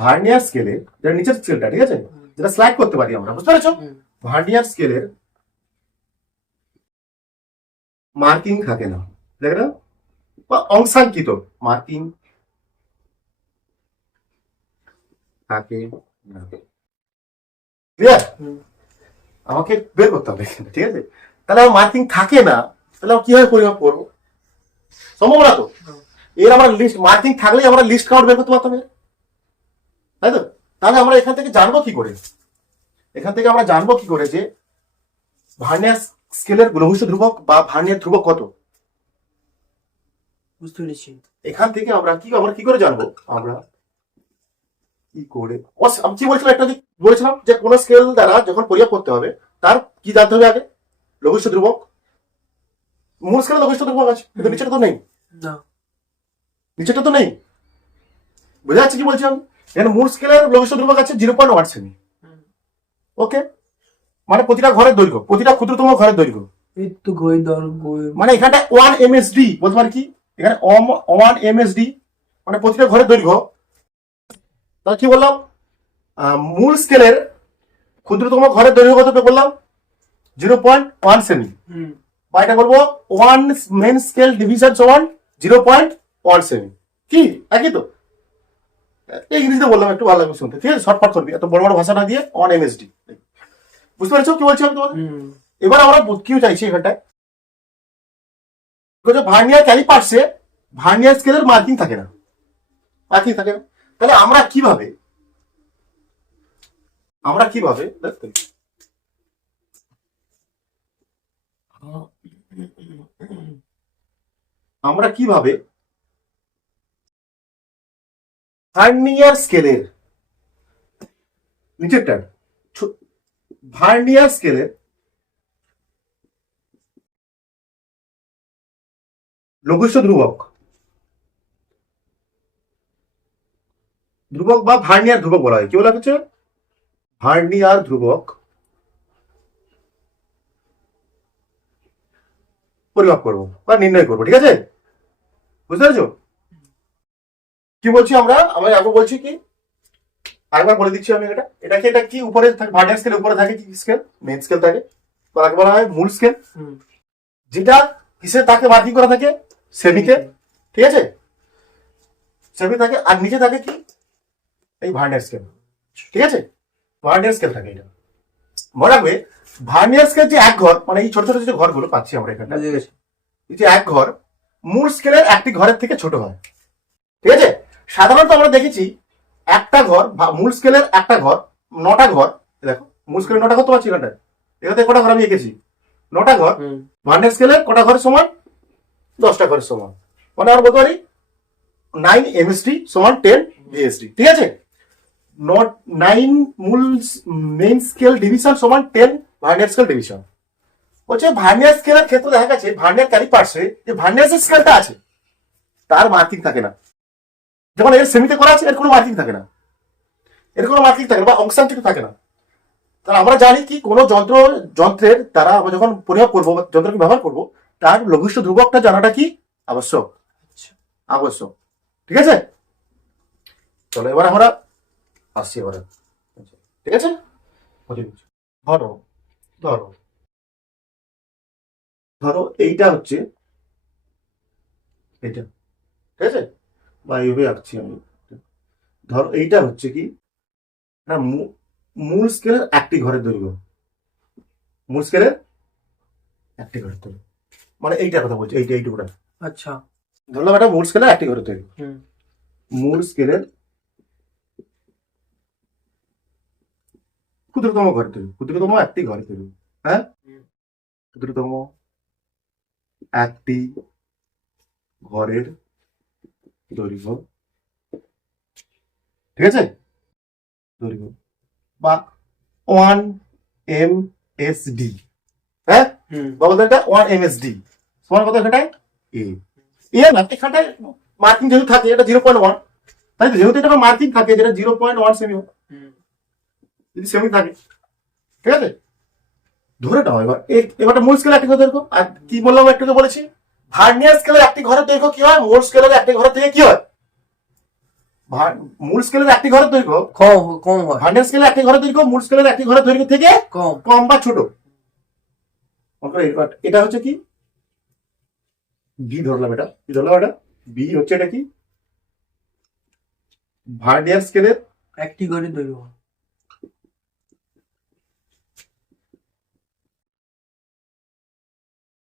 ভার্নিয়ার স্কেলে, যেটা নিচের স্কেলটা, ঠিক আছে, যেটা স্লাইড করতে পারি আমরা, বুঝতে পেরেছো, হুম। ভার্নিয়ার স্কেলের মার্কিং থাকে না, দেখ না, বা অংশাঙ্কিত মার্কিং থাকে না। ক্লিয়ার, হুম। আমাকে বের করতে হবে এখানে, ঠিক আছে। তাহলে আমার মার্কিং থাকে না, তাহলে আমরা কিভাবে পরিমাপ করবো, সম্ভব না তো। এর আমরা লিস্ট মার্কিং থাকলেই আমরা লিস্ট কাউন্ট বের করতে পারতাম এর, তাই তো। তাহলে আমরা এখান থেকে জানবো কি করে, এখান থেকে আমরা জানবো কি করে যে ভার্নিয়ার স্কেলের লঘিষ্ঠ ধ্রুবক বা ভার্নিয়ার ধ্রুবক কত, বুঝতে পেরেছি। এখান থেকে আমরা কি করে জানবো, আমরা কি করে, আমি কি বলছিলাম একটা বলেছিলাম যে কোন স্কেল দ্বারা যখন পরিমাপ করতে হবে তার কি জানতে হবে আগে, লঘিষ্ঠ ধ্রুবক, মূল স্কেলে লঘিষ্ঠ ধ্রুবক আছে, কিন্তু নিচেটা তো নেই, না। নিচেটা তো নেই। বুঝা যাচ্ছে কি বলছি আমি? এখানে মূল স্কেলের লঘিষ্ঠ ধ্রুবক আছে 0.1 সেমি। ওকে, মানে প্রতিটা ঘরের দৈর্ঘ্য, প্রতিটা ক্ষুদ্রতম ঘরের দৈর্ঘ্য, এই তো গই দল গই, মানে এখানটা 1 MSD বলতে পারি কি, এখানে 1 MSD মানে প্রতিটা ঘরের দৈর্ঘ্য। তাহলে কি বললাম, মূল স্কেলের ক্ষুদ্রতম ঘরের দৈর্ঘ্য কত বললাম, 0.1 সেমি। বা এটা বলবো 1 মেন স্কেল ডিভিশন সমান 0.1 সেমি। কি একই তো? এই ইংরেজিতে বললাম, একটু ভালো লাগবে শুনতে, ঠিক আছে? শর্টকাট করবি, এত বড় বড় ভাষা না দিয়ে 1 MSD। বুঝতে পেরেছো কি বলছি আমি তোমাদের? এবার আমরা কিউ চাইছি এখানটায়, ভার্নিয়ার ক্যালিপার্সে ভার্নিয়ার স্কেলের মার্কিং থাকে না, মার্কিং থাকে না। তাহলে আমরা কিভাবে ভার্নিয়ার স্কেলের নিচেরটা, ভার্নিয়ার স্কেলের লঘিষ্ঠ ধ্রুবক বা ভার্নিয়ার ধ্রুবক বলা হয়, কি বলা হচ্ছে? ভার্নিয়ার ধ্রুবক পরিমাপ করবো বা নির্ণয় করবো, ঠিক আছে? বুঝতে পেরেছো কি বলছি? আমরা আগে বলছি কি, আরেকবার বলে দিচ্ছি আমি, এটা কি উপরে থাকে, ভার্নিয়ার স্কেল উপরে থাকে কি স্কেল, মেন স্কেল থাকে, তাকে বলা হয় মূল স্কেল, যেটা কিসে তাকে মার্কিং করা থাকে, সেমিতে, ঠিক আছে? সেমি থাকে, আর নিচে থাকে কি এই ভার্নিয়ার স্কেল, ঠিক আছে? ভার্নিয়ার স্কেল থাকে। এটা মনে রাখবে, ভার্নিয়ার স্কেল যে এক ঘর, মানে এই ছোট ছোট যে ঘরগুলো পাচ্ছি আমরা এখানটা, এই যে এক ঘর মূল স্কেলের একটি ঘরের থেকে ছোট হয়, ঠিক আছে? সাধারণত আমরা দেখেছি একটা ঘর, মূল স্কেলের একটা ঘর, 9টা ঘর, দেখো মূল স্কেলের 9টা ঘর তো পাচ্ছি এখানটায়, এখানে কটা ঘর আমি এঁকেছি, 9টা ঘর। ভার্নিয়ার স্কেলের কটা ঘরের সমান, 10টা ঘরের সমান, মানে আমরা বলতে পারি 9 MSD সমান 10 VSD, ঠিক আছে? 9 মূল মেইন স্কেল ডিভিশন সমান 10 ভার্নিয়ার স্কেল ডিভিশন। বলছে ভার্নিয়ার স্কেলের ক্ষেত্রে দেখা গেছে ভার্নিয়ার ক্যালিপার্সে যে ভার্নিয়ার যে স্কেলটা আছে তার মার্কিং থাকে না, যেমন এর সেমিতে করা আছে, এর কোনো মার্কিং থাকে না, বা অংশান্তরিত থাকে না। তাহলে আমরা জানি কি কোনো যন্ত্রের দ্বারা আমরা যখন পরিমাপ করবো, যন্ত্রকে ব্যবহার করবো, তার লঘিষ্ঠ ধ্রুবকটা জানাটা কি আবশ্যক, ঠিক আছে? চলো এবার আমরা আসছি এবারে, ঠিক আছে? ধরো ধরো ধরো এইটা হচ্ছে এটা, ঠিক আছে? বা এইভাবে আঁকছি আমি। ধরো এইটা হচ্ছে কি না, মূল স্কেলের একটি ঘরের দৈর্ঘ্য, মূল স্কেলের একটি ঘরের দৈর্ঘ্য, মানে এইটার কথা বলছি, এইটুকুটা। আচ্ছা, ধরলাম এটা মূল স্কেলের একটি ঘরের দৈর্ঘ্য, মূল স্কেলের ক্ষুদ্রতম ঘরের দৈর্ঘ্য, ক্ষুদ্রতম একটি ঘরের দৈর্ঘ্য, হ্যাঁ, ক্ষুদ্রতম একটি ঘরের দৈর্ঘ্য, ঠিক আছে? দৈর্ঘ্য বা 1 MSD, হ্যাঁ, বা বলতে এটা 1 MSD সমান কত এখানটায় না, এখানটায় মার্কিং যেহেতু থাকে এটা 0.1, তাই তো? যেহেতু এটা মার্কিং থাকে যেটা 0.1 সেমি, যদি সেমি থাকে, ঠিক আছে? ধরে নাও এবার মূল স্কেলের একটি ঘরের দৈর্ঘ্য, আর কি বললাম একটু বলেছি, ভার্নিয়ার স্কেলের একটি ঘরের দৈর্ঘ্য কি হয়, মূল স্কেলের একটি ঘরের থেকে কি হয়, মূল স্কেলের একটি ঘরের দৈর্ঘ্য কম হয়, ভার্নিয়ার স্কেলের একটি ঘরের দৈর্ঘ্য মূল স্কেলের একটি ঘরের দৈর্ঘ্য থেকে কম বা ছোট। এটা হচ্ছে কি বি ধরলাম, এটা বি হচ্ছে, এটা কি ভার্নিয়ার স্কেলের একটি ঘরের দৈর্ঘ্য,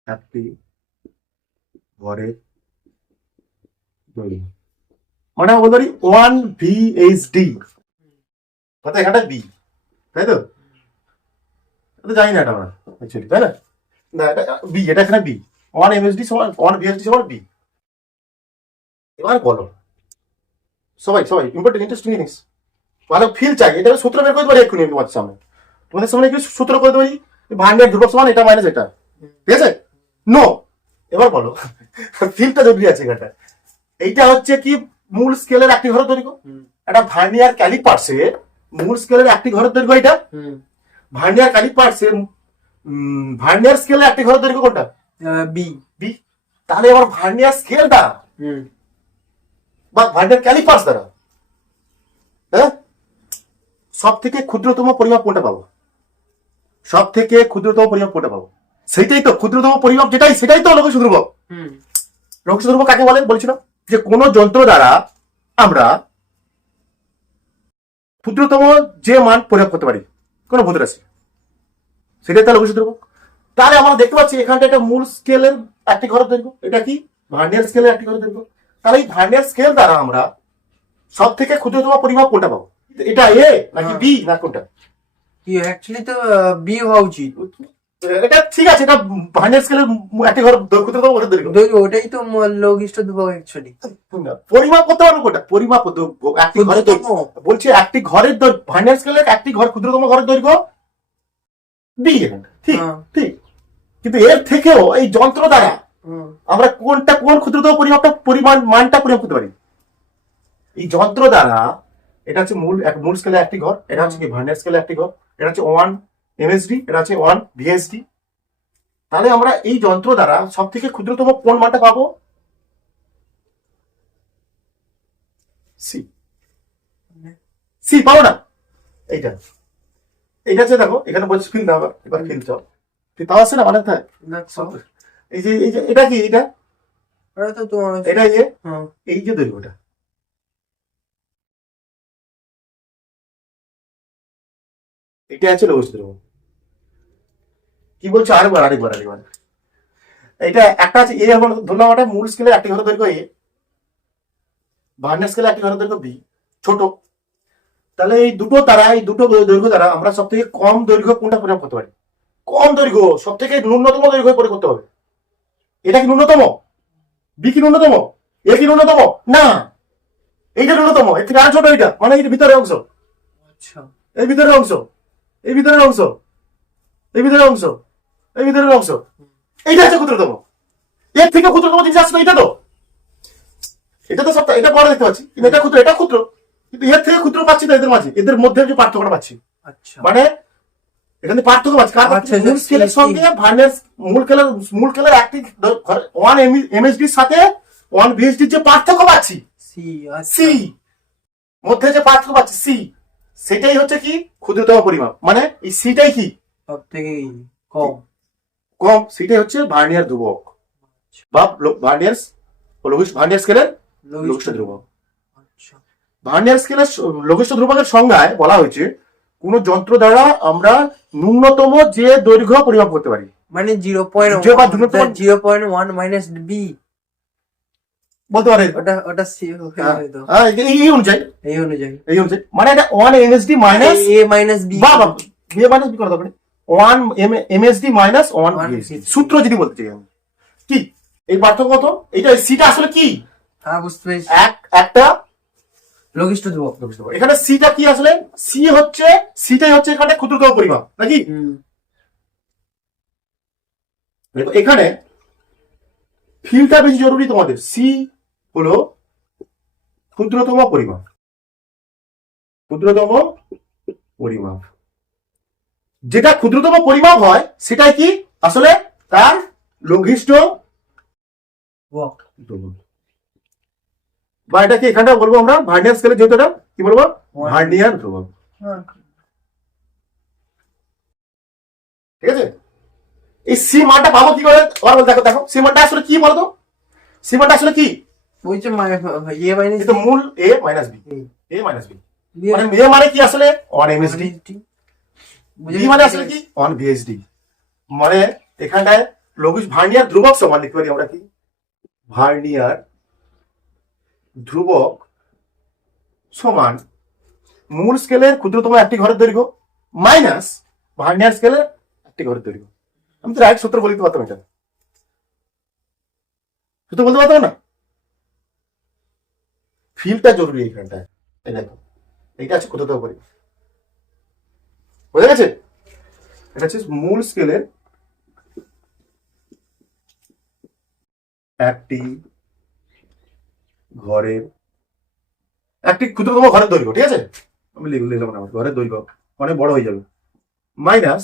একটি ঘরের দৈর্ঘ্য, মানে আমরা বলতে পারি 1 VSD, কথা এখানটা বি, তাই তো? জানি না এটা আমরা অ্যাকচুয়ালি, তাই না? না এটা বি, এটা এখানে বি, 1 MSD সমান 1 VSD সমান বি। এবার বলো সবাই ইম্পর্টেন্ট ইন্টারেস্টিং জিনিস, ভালো ফিল চাই, এটা সূত্র বের করতে পারি এক্ষুনি তোমাদের সামনে, সূত্র করে দিতে পারি, ভার্নিয়ার ধ্রুবক সমান এটা মাইনাস এটা, ঠিক আছে? নো, এবার বলো ফিল্ডটা জরুরি আছে এখানটা। এইটা হচ্ছে কি মূল স্কেলের একটি ঘরের দৈর্ঘ্য। হুম একটা ভার্নিয়ার ক্যালিপার্সে মূল স্কেলের একটি ঘরের দৈর্ঘ্য এটা। হুম ভার্নিয়ার ক্যালিপার্সে ভার্নিয়ার স্কেলের একটি ঘরের দৈর্ঘ্য কোনটা? বি। বি। তাহলে এবার ভার্নিয়ার স্কেল দ্বারা হুম বা ভার্নিয়ার ক্যালিপার্স দ্বারা, হ্যাঁ, সব থেকে ক্ষুদ্রতম পরিমাপ কোনটা পাবো? সব থেকে ক্ষুদ্রতম পরিমাপ কোনটা পাবো? সেইটাই তো ক্ষুদ্রতম পরিমাপ, যেটাই সেটাই তো লঘিষ্ঠ ধ্রুবক। হুম লঘিষ্ঠ ধ্রুবক কাকে বলে বলছিলাম? যে কোন যন্ত্র দ্বারা আমরা ক্ষুদ্রতম যে মান পরিমাপ করতে পারি কোন ভূত রাশি, সেটাই তো লঘিষ্ঠ ধ্রুবক। তাহলে আমরা দেখতে পাচ্ছি এখানটা এটা মূল স্কেলের একটি ঘরের দৈর্ঘ্য, এটা কি ভার্নিয়ার স্কেলের একটি ঘরের দৈর্ঘ্য। তাহলে এই ভার্নিয়ার স্কেল দ্বারা আমরা সব থেকে ক্ষুদ্রতম পরিমাপ কোনটা পাবো? এটা এ নাকি বি না কোনটা? অ্যাকচুয়ালি তো বি হওয়া উচিত। এটা ঠিক আছে, এটা ভার্নিয়ার স্কেলের একটি ঘর ক্ষুদ্রতম ঘরের দৈর্ঘ্য। ওটাই তো লঘিষ্ঠ ধ্রুবক অ্যাকচুয়ালি। পরিমাপ করতে পারবো কোনটা? পরিমাপ একটি ঘরের দৈর্ঘ্য বলছি, একটি ঘরের দৈর্ঘ্য ভার্নিয়ার স্কেলের একটি ঘর ক্ষুদ্রতম ঘরের দৈর্ঘ্য বি। ঠিক ঠিক, কিন্তু এর থেকেও এই যন্ত্র দ্বারা আমরা কোনটা কোন ক্ষুদ্রতম পরিমাপটা পরিমাণ মানটা পরিমাপ করতে পারি? এই যন্ত্র দ্বারা এটা হচ্ছে মূল স্কেলে একটি ঘর, এটা হচ্ছে কি ভার্নিয়ার স্কেলে একটি ঘর, এটা হচ্ছে 1 এমএসডি, এটা হচ্ছে 1 ভিএসডি। তাহলে আমরা এই যন্ত্র দ্বারা সব থেকে ক্ষুদ্রতম কোন মানটা পাবো? সি। সি পাবো না? এইটা এইটা হচ্ছে দেখো এখানে বলছি ফিল না, এবার ফিল চল তুই পাওয়া আছে না মানে কোথায়? এই যে এটা কি? এটা তো তোমার এটা এই যে দৈর্ঘ্যটা, এটা আছে লঘিষ্ঠ ধ্রুবক। কি বলছো? আরেকবার এটা একটা আছে এ, এখন ধরলাম একটা মূল স্কেলের একটি ঘরের দৈর্ঘ্য এ, ভার্নিয়ার স্কেলের একটি ঘরের দৈর্ঘ্য বি, ছোট। তাহলে এই দুটো দৈর্ঘ্য দ্বারা আমরা সব থেকে কম দৈর্ঘ্য কোনটা পরিমাপ করতে পারি? কম দৈর্ঘ্য সব থেকে ন্যূনতম দৈর্ঘ্য পরিমাপ করতে হবে। এটা কি ন্যূনতম? বি কি ন্যূনতম? এ কি ন্যূনতম? না, এইটা ন্যূনতম। এর থেকে আর ছোট এইটা, মানে এই ভিতরের অংশ, আচ্ছা এই ভিতরের অংশ, এই ভিতরের অংশ, এই ভিতরের অংশ, এই ভিতরের অংশ, এইটা হচ্ছে ক্ষুদ্রতম। এর থেকে ক্ষুদ্রতম জিনিস আসলে এটা তো, এটা তো সব, এটা বড় দেখতে পাচ্ছি, কিন্তু এটা ক্ষুদ্র, এটা ক্ষুদ্র, কিন্তু এর থেকে ক্ষুদ্র পাচ্ছি না এদের মাঝে, এদের মধ্যে যে পার্থক্যটা পাচ্ছি। আচ্ছা মানে এখানে পার্থক্য পাচ্ছি কার? আচ্ছা, মূল স্কেলের সঙ্গে ভার্নিয়ার মূল স্কেলের একটি 1 এমএসডির সাথে 1 ভিএসডির যে পার্থক্য পাচ্ছি, সি সি মধ্যে যে পার্থক্য পাচ্ছি সি, সেটাই হচ্ছে কি ক্ষুদ্রতম পরিমাপ। মানে এই সিটাই কি সব থেকে কম। কম, সেটাই হচ্ছে ভার্নিয়ার ধ্রুবক বা ভার্নিয়ার স্কেলের লঘিষ্ঠ ধ্রুবক। আচ্ছা ভার্নিয়ার স্কেলের লঘিষ্ঠ ধ্রুবকের সংজ্ঞায় বলা হয়েছে কোন যন্ত্র দ্বারা আমরা ন্যূনতম যে দৈর্ঘ্য পরিমাপ করতে পারি, মানে যে বা ন্যূনতম 0.1 মাইনাস বি বলতে পারে। ওটা সি এই অনুযায়ী মানে এটা 1 এমএসডি মাইনাস এ মাইনাস বি বা বি মাইনাস বি করা দরকার 1 এমএসডি মাইনাস 1 ভিএসডি। সূত্র যদি বলতে চাই আমি, কি এই পার্থক্য কত? এইটা সিটা আসলে কি? হ্যাঁ বুঝতে পেরেছি, একটা লঘিষ্ঠ ধ্রুবক। এখানে সিটা কি আসলে? সিটাই হচ্ছে এখানে ক্ষুদ্রতম পরিমাপ নাকি? দেখো এখানে ফিল্ডটা বেশি জরুরি তোমাদের। সি হলো ক্ষুদ্রতম পরিমাপ, যেটা ক্ষুদ্রতম পরিমাপ হয় সেটাই কি আসলে তার লঘিষ্ঠ ধ্রুবক। বা এটাকে এখানটা বলবো আমরা ভার্নিয়ার স্কেলে, যেহেতু এটা কি বলবো ভার্নিয়ার ধ্রুবক। ঠিক আছে, এই সি মানটা পাবো কি করে? দেখো সি মানটা আসলে কি বলতো? সি মানটা আসলে কি? বলছে এ মাইনাস এটা মূল এ মাইনাস বি, মানে এ মানে কি আসলে 1 এমএসডি, বি মানে আসলে কি 1 ভিএসডি। মানে এখানটায় ভার্নিয়ার ধ্রুবক সমান লিখতে পারি আমরা কি ভার্নিয়ার ধ্রুবক সমান মূল স্কেলের ক্ষুদ্রতম একটি ঘরের দৈর্ঘ্য মাইনাস ভার্নিয়ার স্কেলের একটি ঘরের দৈর্ঘ্য। আমি তো রাইট সূত্র বলতে পারতাম, এটা সূত্র বলতে পারতাম না। ফিল্ডটা জরুরি এইখানটায়। এই দেখো এইটা আছে ক্ষুদ্রতম পরিমাপ, বোঝা গেছে? এটা হচ্ছে মূল স্কেলের একটি ঘরের একটি ক্ষুদ্রতম ঘরের দৈর্ঘ্য, ঠিক আছে, আমি লিখলাম না, ঘরের দৈর্ঘ্য অনেক বড় হয়ে যাবে, মাইনাস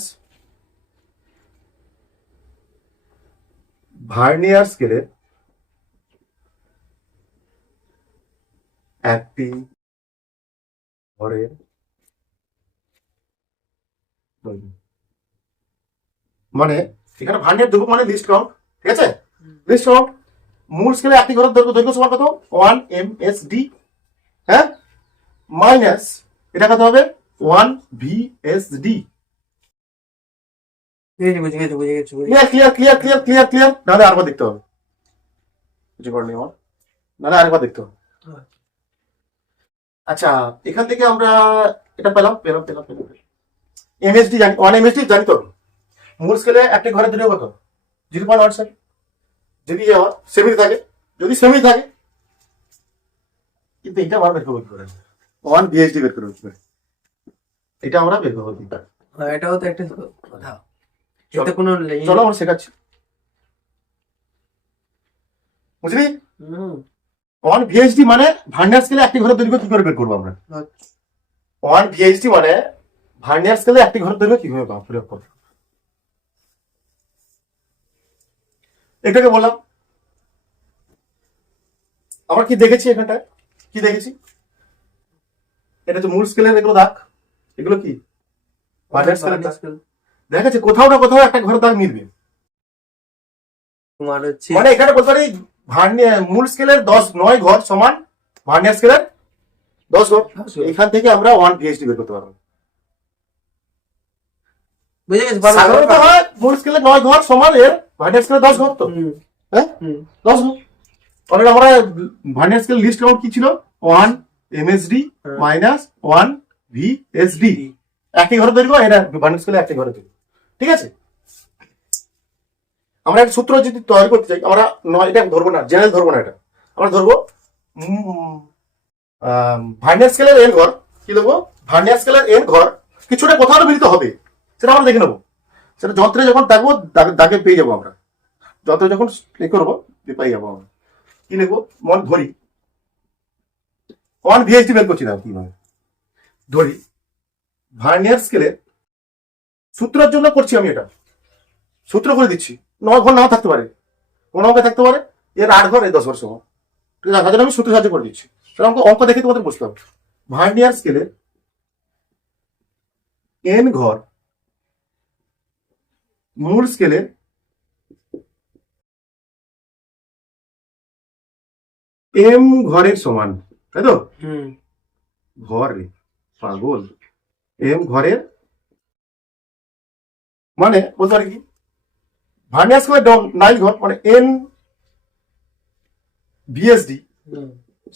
ভার্নিয়ার স্কেলের একটি ঘরের দৈর্ঘ্য। মানে এখানে ভার্নিয়ার দৈর্ঘ্য মানে লিস্ট কাউন্ট, ঠিক আছে, লিস্ট কাউন্ট। মূল স্কেলে একটি ঘরের দৈর্ঘ্য দৈর্ঘ্য সমান কত? 1 MSD, হ্যাঁ, মাইনাস এটা কত হবে? 1 VSD। বুঝে গেছি বুঝে গেছি clear clear clear clear clear clear. নাহলে আরেকবার দেখতে হবে, কিছু করেনি আমার, নাহলে আরেকবার দেখতে হবে। আচ্ছা, এখান থেকে আমরা এটা পেলাম পেলাম পেলাম পেলাম এমএসডি জানি, 1 MSD জানি তো। মূল স্কেলে একটি ঘরের দৈর্ঘ্য কত? 0.17। যদি আমার সেমি থাকে, যদি সেমি থাকে, কিন্তু এটা আমরা বের করবো কি করে? 1 VSD বের করবো কি করে? এটা আমরা বের করবো কি করে? এটাও তো একটা কথা, এটা কোনো চলো আমরা শেখাচ্ছি, বুঝলি? 1 VSD মানে ভার্নিয়ার স্কেলে একটি ঘরের দৈর্ঘ্য কি করে বের করবো আমরা? 1 VSD মানে ভার্নিয়ার স্কেলে একটি ঘরের দৈর্ঘ্য কিভাবে প্রয়োগ করবো? এটাকে বললাম আমরা কি দেখেছি এখানটায়, কি দেখেছি? এটা হচ্ছে মূল স্কেলের এগুলো দাগ, এগুলো কি ভার্নিয়ার স্কেলের দাগ। দেখা যাচ্ছে কোথাও না কোথাও একটা ঘরের দাগ মিলবে, তোমার হচ্ছে মানে এখানে বলতে পারি ভার্নিয়ার মূল স্কেলের 9 ঘর সমান ভার্নিয়ার স্কেলের 10 ঘর। এখান থেকে আমরা 1 VSD বের করতে পারবো। বুঝে গেছি সাধারণত হয় মূল স্কেলের 9 ঘর সমান এর ভার্নিয়ার স্কেলের 10 ঘর, তো হ্যাঁ 10 ঘর। তাহলে আমরা ভার্নিয়ার স্কেল লিস্ট কাউন্ট কি ছিল? 1 MSD মাইনাস 1 VSD, একই ঘরের দৈর্ঘ্য, এটা ভার্নিয়ার স্কেলে একই ঘরের দৈর্ঘ্য, ঠিক আছে। আমরা একটা সূত্র যদি তৈরি করতে চাই, আমরা এটা ধরবো না, জেনারেল ধরবো না, এটা আমরা ধরবো ভার্নিয়ার স্কেলের n ঘর, কি লিখবো? ভার্নিয়ার স্কেলের n ঘর কিছুটা কোথাও মিলিত হবে, সেটা আমরা দেখে নেবো। সেটা যন্ত্রে যখন দেখবো দাগে পেয়ে যাবো, আমরা যন্ত্রে যখন এ করবো পেয়ে যাবো। আমরা কি লিখবো? মন ধরি 1 VSD বের করছি না, কিভাবে ধরি? ভার্নিয়ার স্কেলের সূত্রের জন্য করছি আমি, এটা সূত্র করে দিচ্ছি। 9 ঘর নাও থাকতে পারে, কোন অঙ্কে থাকতে পারে, এর 8 ঘর, এই 10 ঘর সমান, ঠিক আছে। তার জন্য আমি সূত্র সাহায্য করে দিচ্ছি, সেটা অঙ্ক দেখে তোমাদের বুঝতে হবে। ভার্নিয়ার স্কেলের n ঘর মূল স্কেলের m ঘরের সমান, তাই তো? ঘর রে পাগল, m ঘরের মানে বলতে পারি কি ভার্নিয়ার স্কেলের 9 ঘর মানে n VSD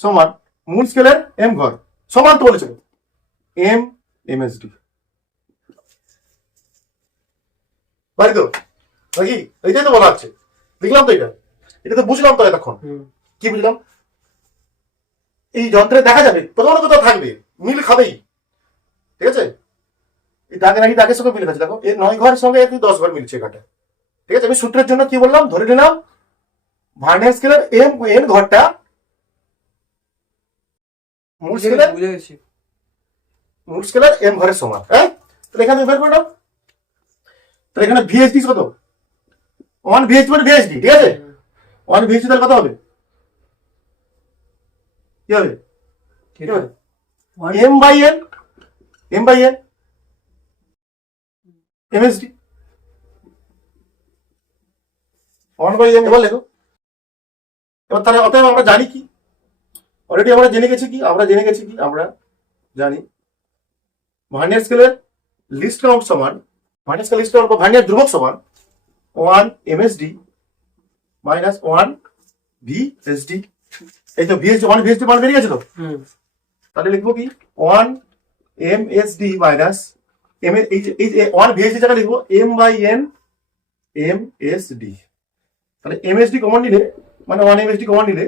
সমান মূল স্কেলের m ঘর সমান, তো বলেছিল m MSD, বাড়ি তো নাকি? এইটাই তো বলা হচ্ছে, লিখলাম তো, এটা তো বুঝলাম তো এতক্ষণ। কি বুঝলাম? এই যন্ত্রে দেখা যাবে কোথাও না কোথাও থাকবে, মিল খাবেই, ঠিক আছে। এই দাগে নাকি দাগের সঙ্গে মিলে গেছে, দেখো এর 9 ঘরের সঙ্গে 10 ঘর মিলছে এখানটা, ঠিক আছে। আমি সূত্রের জন্য কি বললাম, ধরে নিলাম ভার্নিয়ার স্কেলের n ঘরটা মূল স্কেলের m ঘরের সমান, হ্যাঁ। তাহলে এখানে বের করে নাও, তাহলে এখানে VSD কত? 1 VSD মানে VSD, ঠিক আছে। 1 VSD তাহলে কত হবে? কি হবে? m by n, m by n MSD 1 by n। এবার লেখো। এবার তাহলে অতএব আমরা জানি কি, অলরেডি আমরা জেনে গেছি কি, আমরা জানি ভার্নিয়ার স্কেলের লিস্ট কাউন্ট সমান, ভার্নিয়ার স্কেল লিস্ট কাউন্ট বা ভার্নিয়ার ধ্রুবক সমান 1 MSD মাইনাস 1 VSD। এই তো VSD 1 VSD মান বেরিয়ে গেছে তো, তাহলে লিখবো কি 1 MSD মাইনাস এই যে 1 VSD জায়গা লিখবো m বাই n MSD। তাহলে MSD কমন নিলে মানে 1 MSD কমন নিলে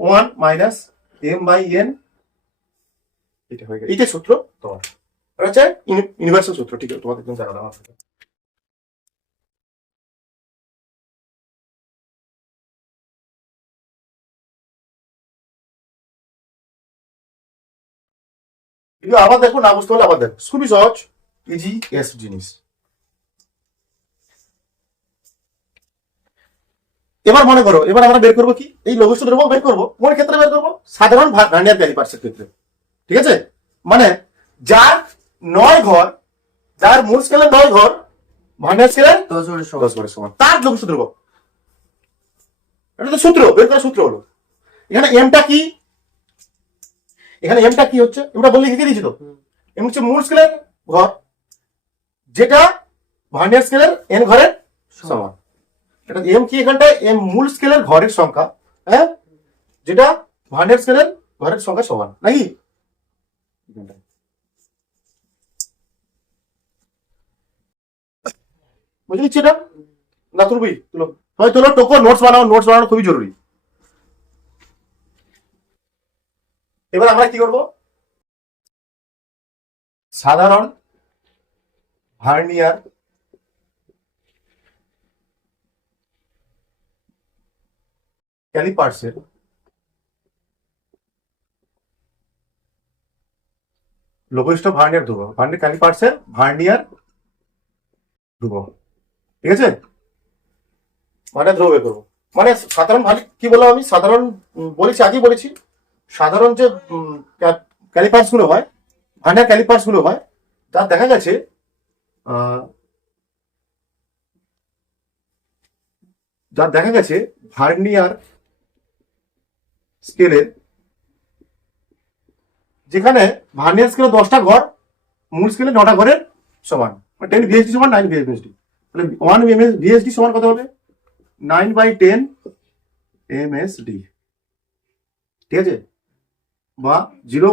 1 মাইনাস m বাই n, এটা হয়ে গেছে। এইটাই সূত্র তোমার, এটা হচ্ছে ইউনিভার্সাল সূত্র, ঠিক আছে, তোমাদের একদম জানা। ভিডিও আবার দেখো, না বুঝতে পারলে আবার দেখো, খুবই সহজ, ইজি এস জিনিস। এবার মনে করো, এবার আমরা বের করবো কি, এই লঘিষ্ঠ ধ্রুবক বের করবো, কোন ক্ষেত্রে বের করবো, সাধারণ ভার্নিয়ার ক্যালিপার্সের ক্ষেত্রে। ঠিক আছে, মানে যার 9 ঘর, যার মূল স্কেলের 9 ঘর, ভার্নিয়ার স্কেলের 10 ঘরের সমান। 10 ঘরের সমান, তার লঘিষ্ঠ ধ্রুবক। এটা তো সূত্র, বের করার সূত্র হলো। এখানে এমটা কি, এখানে এমটা কি হচ্ছে, এমটা বললে লিখে দিয়েছি তো। এম হচ্ছে মূল স্কেলের ঘর, যেটা ভার্নিয়ার স্কেলের এন ঘরের সমান। এটা এম কি, এখানটায় এম মূল স্কেলের ঘরের সংখ্যা, হ্যাঁ, যেটা ভার্নিয়ার স্কেলের ঘরের সংখ্যা সমান, নাকি? বুঝে দিচ্ছি এটা, না তুলবি? তুলো, হয় তোলো, টোকো, নোটস বানাও, নোটস বানানো খুবই জরুরি। এবার আমরা কি করব, সাধারণ ভার্নিয়ার ক্যালিপার্সের লঘিষ্ঠ ভার্নিয়ার ধ্রুবক, ভার্নিয়ার ক্যালিপার্সের ভার্নিয়ার ধ্রুবক। ঠিক আছে, ভার্নিয়ার ধ্রুবক বের করবো। মানে সাধারণ কি বললাম আমি, সাধারণ বলেছি, আগেই বলেছি, সাধারণ যে ক্যালিপার্স গুলো হয়, ভার্নিয়ার ক্যালিপার্স গুলো হয়, তার দেখা গেছে ভার্নিয়ার স্কেলের, যেখানে ভার্নিয়ার স্কেলে 10টা ঘর, মূল স্কেলে 9টা ঘরের সমান, 10 ভিএসডি সমান 9 ভিএসডি, তাহলে 1 ভিএসডি সমান কত হবে, 9/10 এমএসডি। ঠিক আছে, বা 0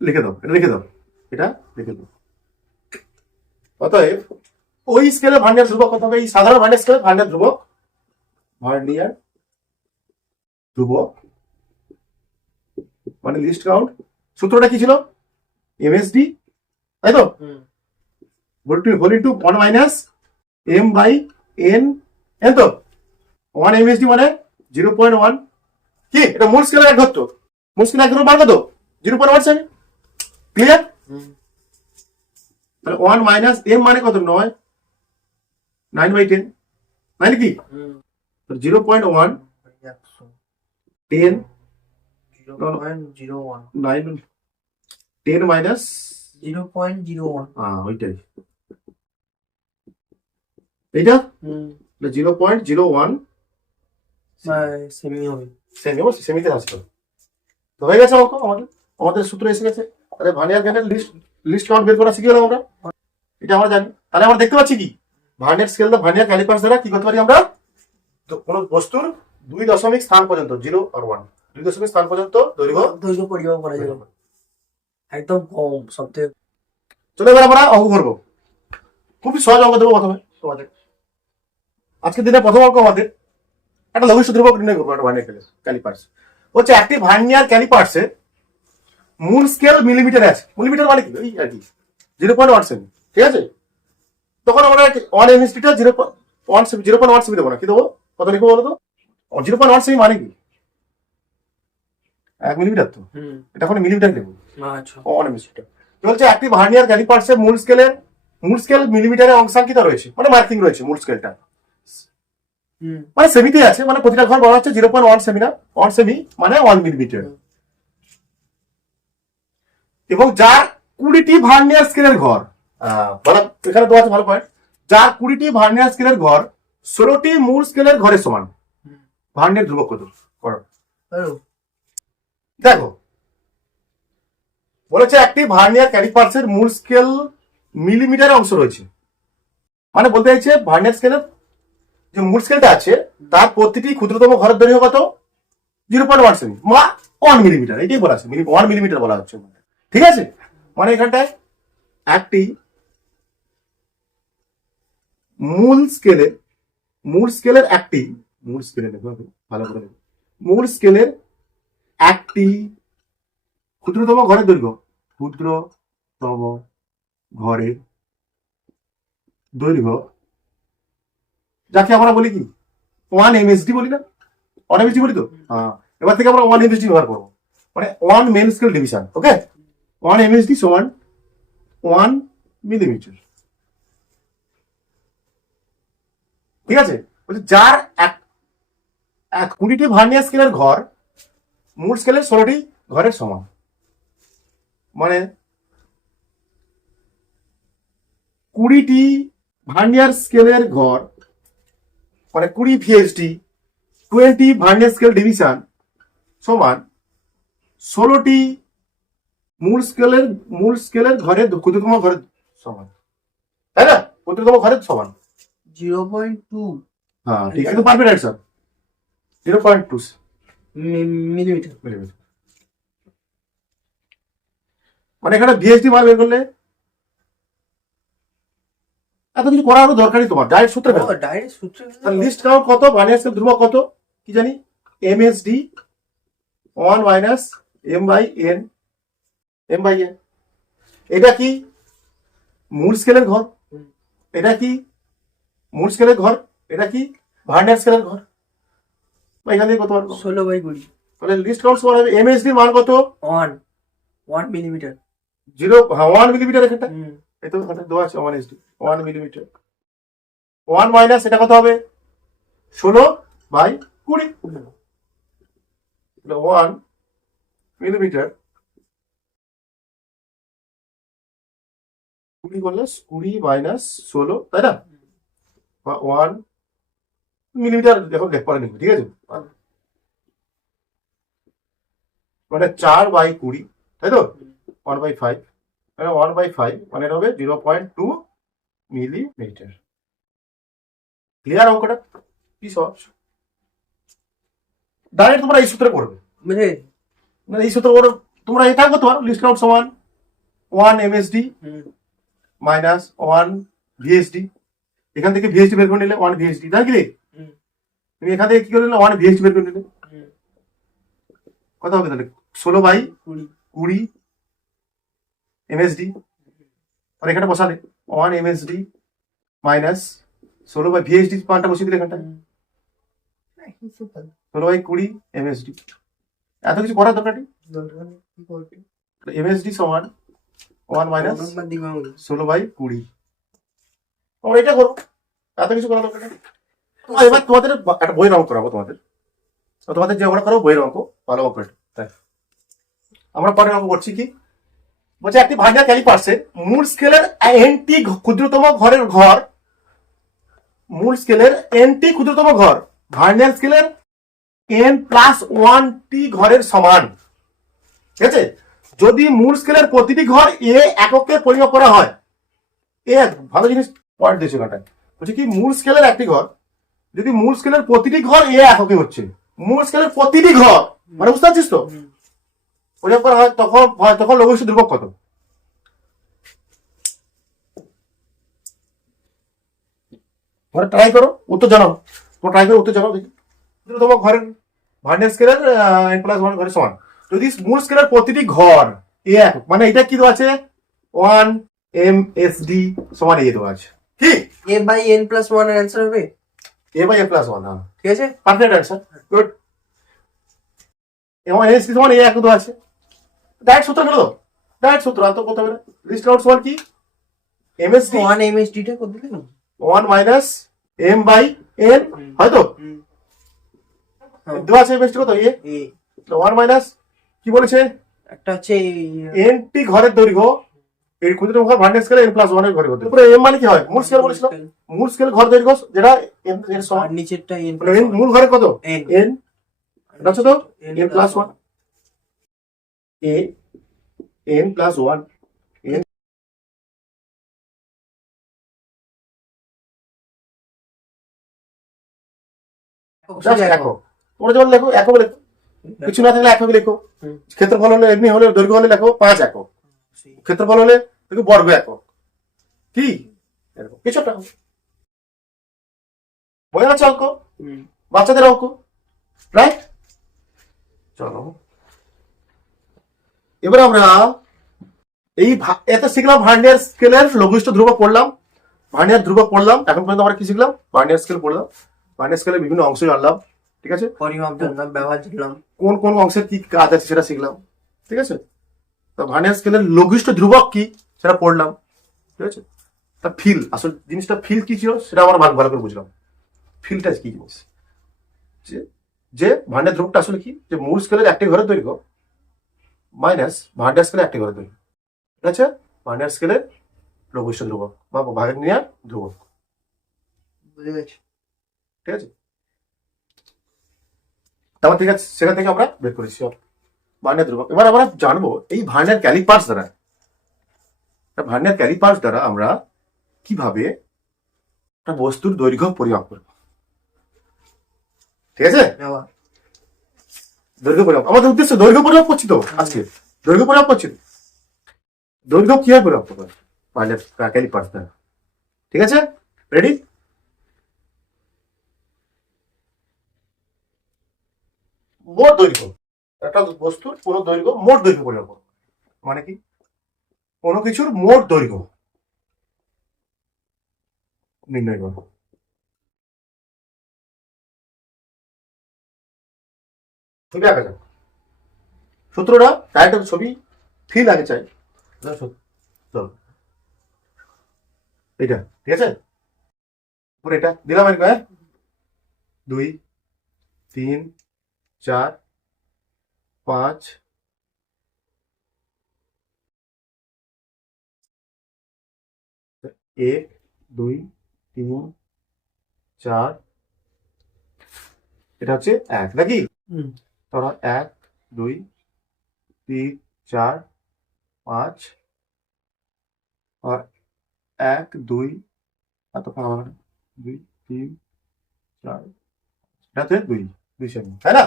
লিখে দাও, এটা লিখে দাও, এটা লিখে দাও। অতএব ওই স্কেলে ভার্নিয়ার ধ্রুবক কত হবে, এই সাধারণ ভার্নিয়ার স্কেলে ভার্নিয়ার ধ্রুবক মানে লিস্ট কাউন্ট, সূত্রটা কি ছিল, এমএসডি, তাই তো, whole into 1 minus m/n, N তো, 1 এমএসডি মানে 0.1, কি এটা মূল স্কেলের এক ঘর, তো মূল স্কেলের এক ঘর মান কত, 0.1 ক্লিয়ার। তাহলে 1 মাইনাস m মানে কত, 9/10, মানে কি 0.1 10 0.01 9 10 মাইনাস 0.01 ওইটাই, এইটা 0.01 সেমি হবে। সেমিতে আসবে। তো হয়ে গেছে অঙ্ক, আমাদের সূত্র এসে গেছে। তাহলে ভার্নিয়ার ক্যানের লিস্ট কাউন্ট বের করা শিখে গেলাম আমরা, এটা আমরা জানি। তাহলে আমরা দেখতে পাচ্ছি কি, ভার্নিয়ার স্কেল, ভার্নিয়ার ক্যালিপার্স দ্বারা কি করতে পারি আমরা, তো কোনো বস্তুর 2 দশমিক স্থান পর্যন্ত, 0 আর 1, 2 দশমিক স্থান পর্যন্ত দৈর্ঘ্য পরিমাপ করা যাবে একদম কম সবথেকে। চলো এবার আমরা অঙ্ক করবো, খুবই সহজ অঙ্ক দেবো প্রথমে তোমাদের। আজকের দিনে প্রথম অঙ্ক আমাদের একটা লঘিষ্ঠ ধ্রুবক নির্ণয় করবো, একটা ভার্নিয়ার ক্যালিপার্স হচ্ছে, একটি ভার্নিয়ার ক্যালিপার্সে মূল স্কেল মিলিমিটার আছে, মিলিমিটার মানে কি, এই আর কি 0.1 সেমি। ঠিক আছে, তখন আমরা 1 এমএসডিটা 0.1 সেমি দেবো না, কি দেবো, কত লিখবো বলো তো, 0.1 সেমি মানে কি 1 মিলিমিটার, তো এটা এখন মিলিমিটার দেবো, 1 এমএসডিটা। বলছে একটি ভার্নিয়ার ক্যালিপার্সে মূল স্কেল মিলিমিটারে অংশাঙ্কিত রয়েছে, মানে মার্কিং রয়েছে মূল স্কেলটা, মানে সেমিতে আছে, মানে প্রতিটা ঘর বলা হচ্ছে 0.1 সেমি, না 1 সেমি মানে 1 মিলিমিটার। এবং যার 20টি ভার্নিয়ার স্কেলের ঘর, বলা এখানে তো আছে ভালো পয়েন্ট, যার 20টি ভার্নিয়ার স্কেলের ঘর 16টি মূল স্কেলের ঘরের সমান, ভার্নিয়ার ধ্রুবক কত করো। দেখো বলেছে একটি ভার্নিয়ার ক্যালিপার্সের মূল স্কেল মিলিমিটারে অংশ রয়েছে, মানে বলতে চাইছে ভার্নিয়ার স্কেলের যে মূল স্কেলটা আছে তার প্রতিটি ক্ষুদ্রতম ঘরের দৈর্ঘ্য কত, 0.1 সেমি বা 1 মিলিমিটার, এটাই বলা আছে, 1 মিলিমিটার বলা হচ্ছে। ঠিক আছে, মানে এখানটায় একটি মূল স্কেলের একটি ক্ষুদ্রতম ঘরের দৈর্ঘ্য, যাকে আমরা বলি কি 1 এমএসডি বলি না, 1 এমএসডি বলি তো, এবার থেকে আমরা 1 এমএসডি ব্যবহার করবো, মানে 1 মেন স্কেল ডিভিশন। ওকে, 1 MSD সমান 1 মিলিমিটার। ঠিক আছে, বলছে যার 20টি ভার্নিয়ার স্কেলের ঘর মূল স্কেলের 16টি ঘরের সমান। মানে 20টি ভার্নিয়ার স্কেলের ঘর মানে 20 VSD 20 ভার্নিয়ার স্কেল ডিভিশন সমান 16টি মূল স্কেলের ঘরের ক্ষুদ্রতম ঘরের সমান, তাই না? ক্ষুদ্রতম ঘরের সমান। 0.2 হ্যাঁ ঠিক আছে, পারফেক্ট অ্যান্সার। 0.2 মিলিমিটার। মিলিমিটার। মানে এখানে ভিএসডি মান বের করলে এত কিছু করারও দরকারই তোমার, ডাইরেক্ট সূত্রে বের। ডাইরেক্ট সূত্র। লিস্ট কাউন্ট কত, ভার্নিয়ার স্কেল ধ্রুবক কত কি জানি, MSD 1 minus M by N. এটা কি মূল স্কেলের ঘর, এটা কি মূল স্কেলের ঘর, এটা কি ভার্নিয়ার স্কেলের ঘর। এখান থেকে কত পারবো? 16/20। তাহলে লিস্ট কাউন্ট সমান হবে এমএসডি মান কত? 1 মিলিমিটার। 1 মিলিমিটার। এখানটা এই তো এখানটা দেওয়া আছে 1 এসডি 1 মিলিমিটার। 1 মাইনাস এটা কত হবে? 16/20। 1 মিলিমিটার 20 করলে 20 মাইনাস 16, তাই না? 1 মিলিমিটার দেখো পরে নিবো, ঠিক আছে? মানে 4/20, তাই তো? 1/5 মানে 1/5 মানে এটা হবে 0.2 মিলিমিটার। ক্লিয়ার অঙ্কটা? কি সহজ। ডাইরেক্ট তোমরা এই সূত্রে করবে, মানে এই সূত্র করো তোমরা। এটা করতে পারো, লিস্ট কাউন্ট সমান 1 এমএসডি মাইনাস 1 ভিএসডি। এখান থেকে ভিএসডি বের করে নিলে 1 ভিএসডি, তাই কি? তুমি এখান থেকে কি করে নিলে 1 ভিএসডি বের করে নিলে কত হবে তাহলে? 16/20 এমএসডি। আর এখানে বসালে 1 এমএসডি মাইনাস 16/ভিএসডি মানটা বসিয়ে দিলে এখানটা 16/20 এমএসডি। এত কিছু করার দরকার নেই। এমএসডি সমান 1 মাইনাস 16/20। তোমরা এটা করো, এত কিছু করার দরকার নেই। এবার তোমাদের একটা বইয়ের অঙ্ক করাবো তোমাদের যে অঙ্কটা করো বইয়ের অঙ্ক, ভালো অঙ্ক এটা। তাই আমরা পরের অঙ্ক করছি কি বলছে, একটি ভার্নিয়ার ক্যালিপার্সের মূল স্কেলের এনটি ক্ষুদ্রতম ঘরের ঘর, মূল স্কেলের এনটি ক্ষুদ্রতম ঘর ভার্নিয়ার স্কেলের n+1টি ঘরের সমান। ঠিক আছে, যদি মূল স্কেলের প্রতিটি ঘর এ এককে পরিমাপ করা হয়। এ ভালো জিনিস পয়েন্ট দিয়েছে এখানটায়। বলছে কি মূল স্কেলের একটি ঘর, যদি মূল স্কেলের প্রতিটি ঘর এ এককে হচ্ছে, মূল স্কেলের প্রতিটি ঘর মানে বুঝতে পারছিস তো, পরিমাপ করা হয় তখন লঘিষ্ঠ ধ্রুবক কত? তোমরা ট্রাই করো, উত্তর জানাও। তোমরা ট্রাই করো, উত্তর জানাও দেখি। তোমার ঘরের ভার্নিয়ার স্কেলের n+1 ঘরের সমান, যদি মূল স্কেলের প্রতিটি ঘর এ একক, মানে এটা কি দেওয়া আছে? 1 MSD সমান এ দেওয়া আছে। কি a/n+1 এর অ্যান্সার হবে a/n+1? হ্যাঁ ঠিক আছে, পারফেক্ট অ্যান্সার, গুড। এবং MSD সমান এ একক দেওয়া আছে। ডাইরেক্ট সূত্র গেল, ডাইরেক্ট সূত্র আর তো করতে হবে না। লিস্ট কাউন্ট সমান কি? MSD 1 MSD টা কত দিলে 1 মাইনাস m/n, হয়তো দেওয়া আছে। MSD কত? এ 1 মাইনাস কি বলেছে? একটা হচ্ছে এনটি ঘরের দৈর্ঘ্য, এই ক্ষুদ্রতম ঘর ভার্নিয়ার স্কেলে n+1 এর ঘরের দৈর্ঘ্য। পুরো m মানে কি হয়? মূল স্কেল বলেছিল, মূল স্কেল ঘর দৈর্ঘ্য যেটা n এর সমান। আর নিচেরটা n মানে মূল ঘরে কত? n n, এটা হচ্ছে তো n+1, a n+1 n just একক। তোমরা যখন লেখো একক লেখো, কিছু না থাকলে একক লেখো। ক্ষেত্রফল হলে এমনি হলে দৈর্ঘ্য হলে লেখো 5 একক, ক্ষেত্রফল হলে দেখো বর্গ একক। কি এরকম কিছু একটা বোঝা যাচ্ছে অঙ্ক, বাচ্চাদের অঙ্ক, রাইট? চলো এবার আমরা এই এত শিখলাম ভার্নিয়ার স্কেলের লঘিষ্ঠ ধ্রুবক পড়লাম, ভার্নিয়ার ধ্রুবক পড়লাম। এখন পর্যন্ত আমরা কি শিখলাম? ভার্নিয়ার স্কেল পড়লাম, ভার্নিয়ার স্কেলের বিভিন্ন অংশ জানলাম। ঠিক আছে, পরিমাপ জানলাম, ব্যবহার জানলাম, কোন কোন অংশের কি কাজ আছে সেটা শিখলাম। ঠিক আছে, তা ভার্নিয়ার স্কেলের লঘিষ্ঠ ধ্রুবক কি সেটা পড়লাম, ঠিক আছে। তা ফিল, আসল জিনিসটা ফিল কি ছিল সেটা আমরা ভালো করে বুঝলাম। ফিলটা কি জিনিস, যে যে ভার্নিয়ার ধ্রুবকটা আসলে কি, যে মূল স্কেলের একটি ঘরের দৈর্ঘ্য মাইনাস ভার্নিয়ার স্কেলের একটি ঘরের দৈর্ঘ্য, ঠিক আছে। ভার্নিয়ার স্কেলের লঘিষ্ঠ ধ্রুবক বা ভার্নিয়ার ধ্রুবক, বুঝে গেছি। ঠিক আছে। তারপর ঠিক আছে, সেখান থেকে আমরা বের করেছি ভার্নিয়ার ধ্রুবক। এবার আমরা জানবো এই ভার্নিয়ার ক্যালিপার্স দ্বারা, ভার্নিয়ার ক্যালিপার্স দ্বারা আমরা কিভাবে একটা বস্তুর দৈর্ঘ্য পরিমাপ করব, ঠিক আছে। নেওয়া। দৈর্ঘ্য পরিমাপ, আমাদের উদ্দেশ্য দৈর্ঘ্য পরিমাপ করছি তো আজকে, দৈর্ঘ্য পরিমাপ করছি তো। দৈর্ঘ্য কিভাবে পরিমাপ করবো ভার্নিয়ার ক্যালিপার্স দ্বারা, ঠিক আছে। রেডি? মোট দৈর্ঘ্য, একটা বস্তুর পুরো দৈর্ঘ্য মোট দৈর্ঘ্য পরিমাপ করবো, মানে কি কোনো কিছুর মোট দৈর্ঘ্য নির্ণয় করবো। ছবি আঁকা যাক, সূত্রটা ডাইরেক্ট ছবি ফিল আগে চাই, চলো এইটা, ঠিক আছে। পুরো এটা দিলাম আর 2 3 4 5 1 2 3 4, এটা হচ্ছে 1 নাকি। ধরো 1 2 3 4 5 আর 1 2 এত 2 3 4, এটা হচ্ছে 2 সেমি, তাই না।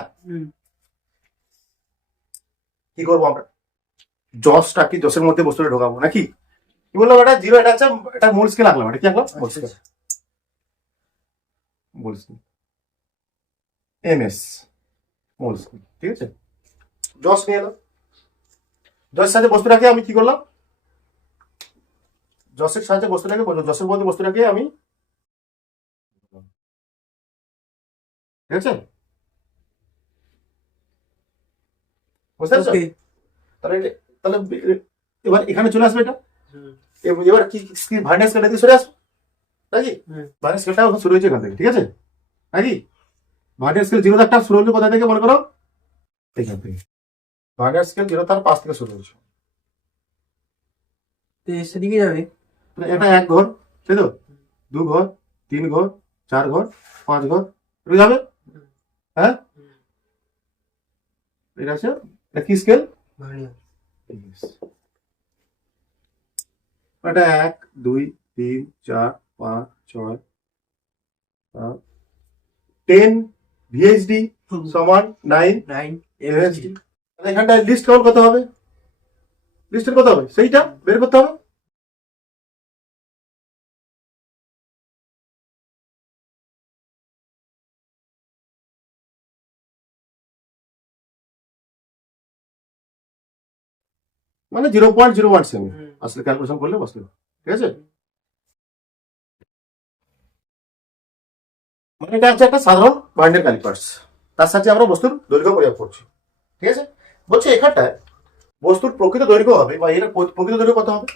কি করবো আমরা, জসটা কি জসের মধ্যে বস্তুটা ঢোকাবো নাকি, কি বললাম, এটা 0, এটা হচ্ছে এটা মূল স্কেল আঁকলাম, এটা কি আঁকলাম মূল স্কেল, মূল স্কেল এমএস মূল স্কেল, ঠিক আছে। জস নিয়ে এলাম, জসের সাহায্যে বস্তুটাকে আমি কি করলাম, জসের সাহায্যে বস্তুটাকে জসের মধ্যে বস্তুটাকে আমি, ঠিক আছে, বুঝতে পারছো। তাহলে তাহলে এবার এখানে চলে আসবে এটা, এবার কি ভার্নিয়ার স্কেলটা দিয়ে সরে আসবে নাকি, ভার্নিয়ার স্কেলটা শুরু হয়েছে এখান থেকে, ঠিক আছে নাকি। ভার্নিয়ার স্কেল 0 দাগটা শুরু হলো কোথা থেকে, মনে করো এখান থেকে। ভার্নিয়ার স্কেল 0 তার 5 থেকে শুরু হয়েছে, সেদিকে যাবে। এটা 1 ঘর, তাই তো, 2 ঘর 3 ঘর 4 ঘর 5 ঘর এগুলো যাবে, হ্যাঁ। এটা আছে, এটা কি স্কেল, এটা 1 2 3 4 5 6 10 ভিএইচডি সমান 9 এমএইচডি। তাহলে এখানটায় লিস্ট কাউন্ট কত হবে, লিস্টের কত হবে সেইটা বের করতে হবে। মানে 0.01 সেমি, আসলে ক্যালকুলেশন করলে বসবে, ঠিক আছে। মানে এটা হচ্ছে একটা সাধারণ ভার্নিয়ার ক্যালিপার্স, তার সাথে আমরা বস্তুর দৈর্ঘ্য পরিমাপ করছি, ঠিক আছে। বলছে এখানটায় বস্তুর প্রকৃত দৈর্ঘ্য হবে, বা এর প্রকৃত দৈর্ঘ্য কত হবে,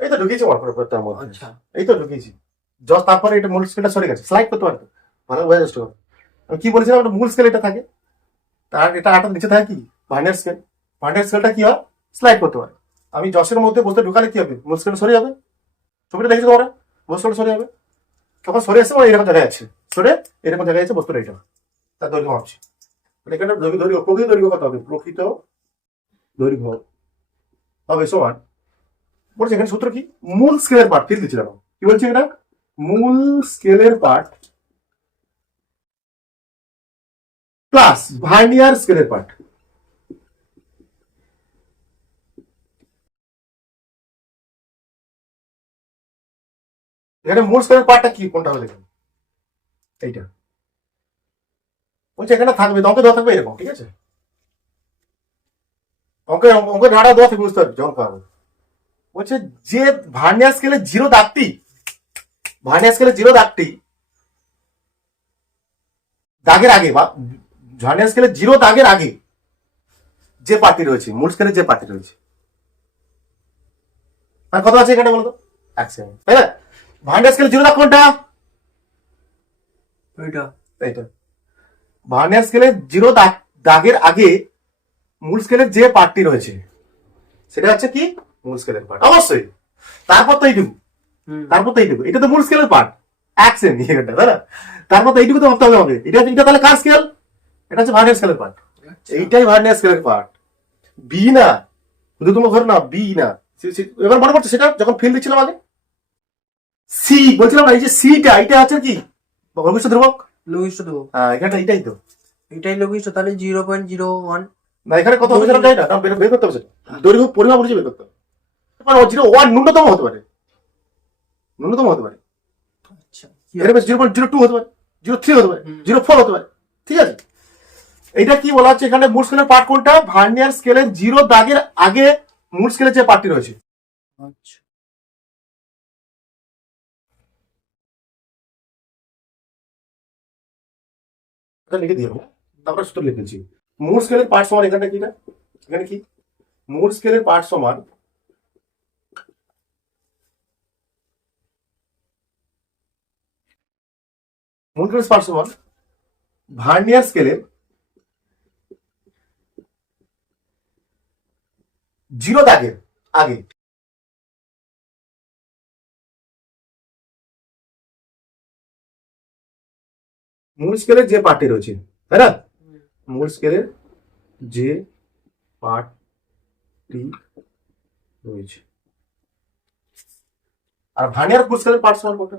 এই তো ঢুকিয়েছি তার মধ্যে, এই তো ঢুকিয়েছি জাস্ট, তারপরে এটা মূল স্কেলটা সরে গেছে, স্লাইড করতে পারতো ভালো বোঝা যাচ্ছে। আমি কি বলেছিলাম, একটা মূল স্কেল এটা থাকে, তার এটা আটার নিচে থাকে কি ভার্নিয়ার স্কেল, ভার্নিয়ার স্কেলটা কি হয় স্লাইড করতে পারে। আমি জসের মধ্যে বস্তু ঢুকালে কি হবে, মূল স্কেল সরে যাবে, ছবিটা দেখেছো তোমরা, বস্তুটা সরে যাবে, তখন সরে এসে এরকম জায়গায় আছে, সরে এরকম জায়গায় আছে বস্তুটা, এটা তার দৈর্ঘ্য মাপছি। এখানে দৈর্ঘ্য প্রকৃত দৈর্ঘ্য কত হবে, প্রকৃত দৈর্ঘ্য হবে সমান, বলছে এখানে সূত্র কি, মূল স্কেলের পার্ট ফিল দিচ্ছিলাম, কি বলছি এটা, মূল স্কেলের পার্ট প্লাস ভার্নিয়ার স্কেলের পার্ট। এখানে মূল স্কেলের পার্টটা কি, কোনটা হবে দেখুন, এইটা বলছে এখানে থাকবে, অঙ্কে দেওয়া থাকবে এরকম, ঠিক আছে, অঙ্কে ধারা দেওয়া থাকবে, বুঝতে পারবে যখন পারবে। বলছে যে ভার্নিয়ার স্কেলে 0 দাগটি, ভার্নিয়ার স্কেলে 0 দাগটি দাগের আগে, বা ভার্নিয়ার স্কেলে 0 দাগের আগে যে পার্টি রয়েছে, মূল স্কেলের যে পার্টি রয়েছে, মানে কত আছে এখানে বলো তো? 1 সেমি, তাই না? ভার্নিয়ার স্কেলের 0 দাগ কোনটা? ওইটা। এইটা। ভার্নিয়ার স্কেলের 0 দাগের আগে মূল স্কেলের যে পার্টটি রয়েছে সেটা হচ্ছে কি? মূল স্কেলের পার্ট, অবশ্যই। তারপর তো এইটুকু, এটা তো মূল স্কেলের পার্ট, 1 সেমি এটা, তাই না? তারপর তো এইটুকু তো ভাবতে হবে আমাকে। এটা তাহলে কার স্কেল? এটা হচ্ছে ভার্নিয়ার স্কেলের পার্ট। এইটাই ভার্নিয়ার স্কেলের পার্ট। বি না, শুধু তোমার ঘর না, বি না। এবার মনে পড়ছে সেটা যখন ফিল দিচ্ছিলাম আগে, সি বলছিলাম না, এই যে সিটা, এটা আছে কি? লঘিষ্ঠ ধ্রুবক। লঘিষ্ঠ ধ্রুবক। হ্যাঁ, এখানে এটাই তো। এটাই লঘিষ্ঠ, তাহলে 0.01। না, এখানে কত হবে সেটা জানি না, বের করতে হবে সেটা। দৈর্ঘ্য পরিমাপ অনুযায়ী বের করতে হবে। মানে 0.1 ন্যূনতম হতে পারে, আচ্ছা, এর বেশি 0.02 হতে পারে, 0.3 হতে পারে, 0.4 হতে পারে। ঠিক আছে, এটা কি বলা হচ্ছে এখানে? মূল স্কেলের পার্ট কোনটা? ভার্নিয়ার স্কেলের 0 দাগের আগে মূল স্কেলের যে পার্টটি রয়েছে। আচ্ছা, এটা লিখে দিও, তারপরে সূত্র লিখে দিচ্ছি। মূল স্কেলের পার্ট সমান এখানে কি না? এখানে কি? মূল স্কেলের পার্ট সমান মূল স্কেলের পার্ট সমান ভার্নিয়ার স্কেলের 0 দাগের আগে মূল স্কেলের যে পার্টটি রয়েছে, তাই না? মূল স্কেলের যে পার্টটি রয়েছে। আর ভার্নিয়ার মূল স্কেলের পার্ট সমান কোনটা?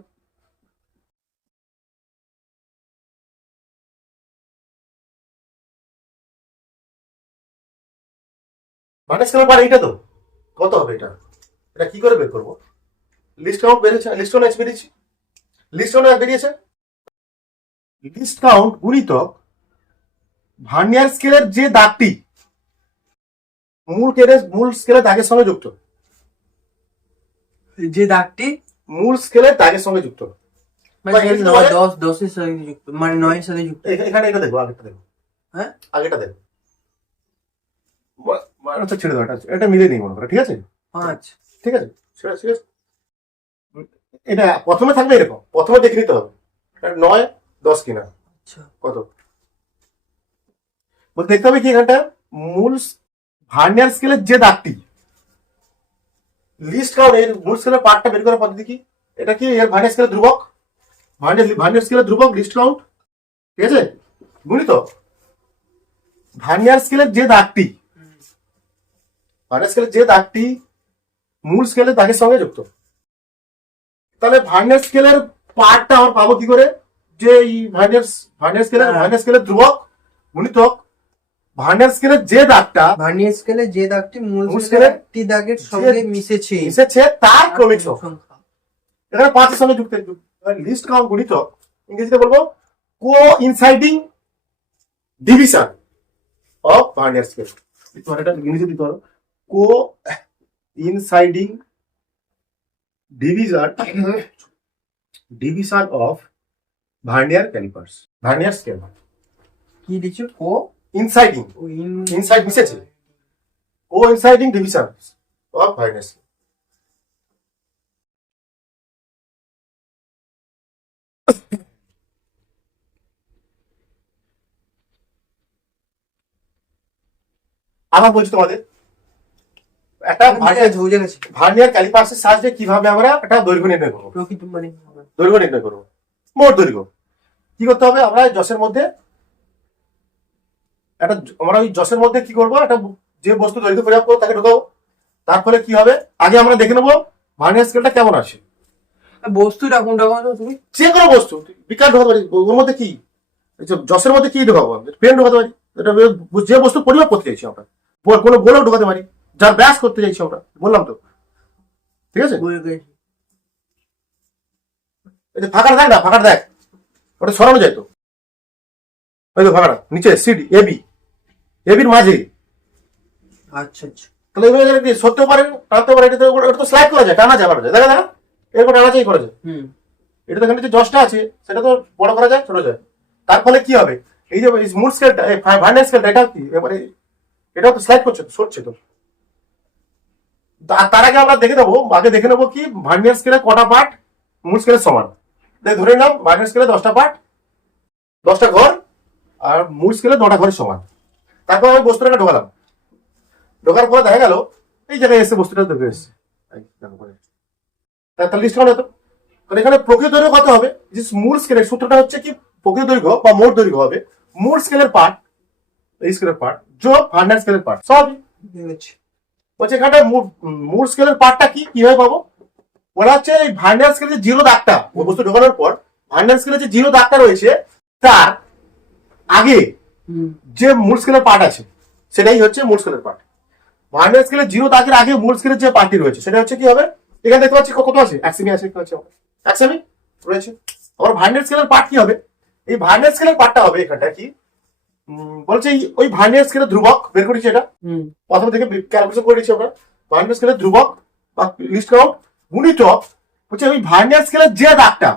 ভার্নিয়ার স্কেলের পার্ট এইটা তো। কত হবে এটা? এটা কি করে বের করবো? লিস্ট কাউন্ট বেরিয়েছে, লিস্ট কাউন্ট বেরিয়েছে, লিস্ট কাউন্ট বেরিয়েছে। লিস্ট কাউন্ট গুণিতক ভার্নিয়ার স্কেলের যে দাগটি মূল স্কেলের দাগের সঙ্গে যুক্ত। যে দাগটি মূল স্কেলের দাগের সঙ্গে যুক্ত, মানে 10 এর সাথে যুক্ত, মানে 9 এর সাথে যুক্ত। এখানে এটা দেখো, আগেরটা দেখো। হ্যাঁ, আগেটা দেখো। আচ্ছা, ছেড়ে দাও, এটা মিলে নেই মনে করো। ঠিক আছে, 5। ঠিক আছে, ঠিক আছে। এটা প্রথমে থাকবে এরকম, প্রথমে দেখে নিতে হবে 9, 10 কিনা। আচ্ছা, কত বলতে দেখতে হবে কি এখানটা? মূল ভার্নিয়ার স্কেলের যে দাগটি, লিস্ট কাউন্ট এর মূল স্কেলের পার্টটা বের করার পদ্ধতি কি? এটা কি এর ভার্নিয়ার স্কেলের ধ্রুবক, ভার্নিয়ার স্কেলের ধ্রুবক লিস্ট কাউন্ট, ঠিক আছে, গুণিত ভার্নিয়ার স্কেলের যে দাগটি, ভার্নিয়ার স্কেলের যে দাগটি মূল স্কেলের দাগের সঙ্গে যুক্ত। তাহলে ভার্নিয়ার স্কেলের পার্টটা আমরা পাবো কি করে? যে এই ভার্নিয়ার স্কেলের ধ্রুবক গুণিতক ভার্নিয়ার স্কেলের যে দাগটা, ভার্নিয়ার স্কেলে যে দাগটি মূল মূল স্কেলের স্কেলের একটি দাগের সঙ্গে মিশেছে তার ক্রমিক সংখ্যা। এখানে 5 এর সঙ্গে যুক্ত। লিস্ট কাউন্ট গুণিতক ইংরেজিতে বলবো coinciding division of vernier scale. এটা ইংরেজি দিতে পারো, coinciding division of vernier calipers, vernier scale. কি লিখছো? কো ইনসাইডিং, ইনসাইড মিশেছে, coinciding division of vernier scale. আবার বলছি তোমাদের, একটা ভার্নিয়ার ক্যালিপার্সের সাহায্যে কিভাবে আমরা একটা দৈর্ঘ্য নির্ণয় করবো, প্রকৃত মানে দৈর্ঘ্য নির্ণয় করবো, মোট দৈর্ঘ্য। কি করতে হবে? আমরা জসের মধ্যে আমরা ওই জসের মধ্যে কি করবো? একটা যে বস্তু দৈর্ঘ্য পরিমাপ করবো তাকে ঢোকাবো। তারপরে কি হবে? আগে আমরা দেখে নেবো ভার্নিয়ার স্কেলটা কেমন আছে। বস্তুটা কোনটা বলো তুমি? যে কোনো বস্তু বিকার ঢোকাতে পারি। ওর মধ্যে কি জসের মধ্যে কি ঢোকাবো? পেন ঢোকাতে পারি। এটা যে বস্তু পরিমাপ করতে চাইছি আমরা, কোনো গোলক ঢোকাতে পারি, যার ব্যাস করতে চাইছি আমরা, বললাম তো। ঠিক আছে, ফাঁকাটা দেখ না, ফাঁকাটা দেখ, ওটা সরানো যায় তো। ওই তো ফাঁকাটা নিচে সিড এবির মাঝে। আচ্ছা আচ্ছা, তাহলে এগুলো কি সরতেও পারে, টানতেও পারে। এটা তো স্লাইড করা যায়, টানা যায়, বাড়া যায়, দেখা দেখা এরকম টানা যায়, করা যায়। এটা তো এখানে যে জসটা আছে সেটা তো বড় করা যায়, ছোট যায়। তার ফলে কি হবে? এই যে মূল স্কেলটা, ভার্নিয়ার স্কেলটা, এটা কি এবারে এটাও তো স্লাইড করছে তো, সরছে তো। তার আগে আমরা দেখে নেবো কি ভার্নিয়ার স্কেলে কটা পার্ট মূল স্কেলের সমান। ধরে নিলাম ভার্নিয়ার স্কেলে 10টা পার্ট, 10টা ঘর, আর মূল স্কেলে 9টা ঘরের সমান। তারপর আমি বস্তুটাকে ঢোকালাম, ঢোকার পরে দেখা গেল এই জায়গায় এসে বস্তুটা ঢুকে এসছে। তার লিস্ট কেমন হতো? তাহলে এখানে প্রকৃত দৈর্ঘ্য কত হবে? যে মূল স্কেলের সূত্রটা হচ্ছে কি প্রকৃত দৈর্ঘ্য বা মোট দৈর্ঘ্য হবে মূল স্কেলের পার্ট, এই স্কেলের পার্ট যোগ ভার্নিয়ার স্কেলের পার্ট। স্বাভাবিক বলছে এখানে মূল স্কেলের পার্টটা কি কিভাবে পাবো? বলা হচ্ছে এই ভার্নিয়ার স্কেলে যে জিরো দাগটা ওই বস্তু ঢোকানোর পর ভার্নিয়ার স্কেলে যে জিরো দাগটা রয়েছে তার আগে যে মূল স্কেলের পার্ট আছে সেটাই হচ্ছে মূল স্কেলের পার্ট। ভার্নিয়ার স্কেলের জিরো দাগের আগে মূল স্কেলের যে পার্টটি রয়েছে সেটা হচ্ছে কি হবে? এখানে দেখতে পাচ্ছি কত আছে, 1 সেমি আছে, 1 সেমি রয়েছে। আবার ভার্নিয়ার স্কেলের পার্ট কি হবে? এই ভার্নিয়ার স্কেলের পার্টটা হবে এখানটা কি বলছে ওই ভার্নিয়ার স্কেলের ধ্রুবক বের করেছি, এটা প্রথম থেকে ক্যালকুলেশন করে দিচ্ছি আমরা। ভার্নিয়ার স্কেলের ধ্রুবক বা লিস্ট কাউন্ট গুণিত হচ্ছে ওই ভার্নিয়ার স্কেলের যে দাগটা,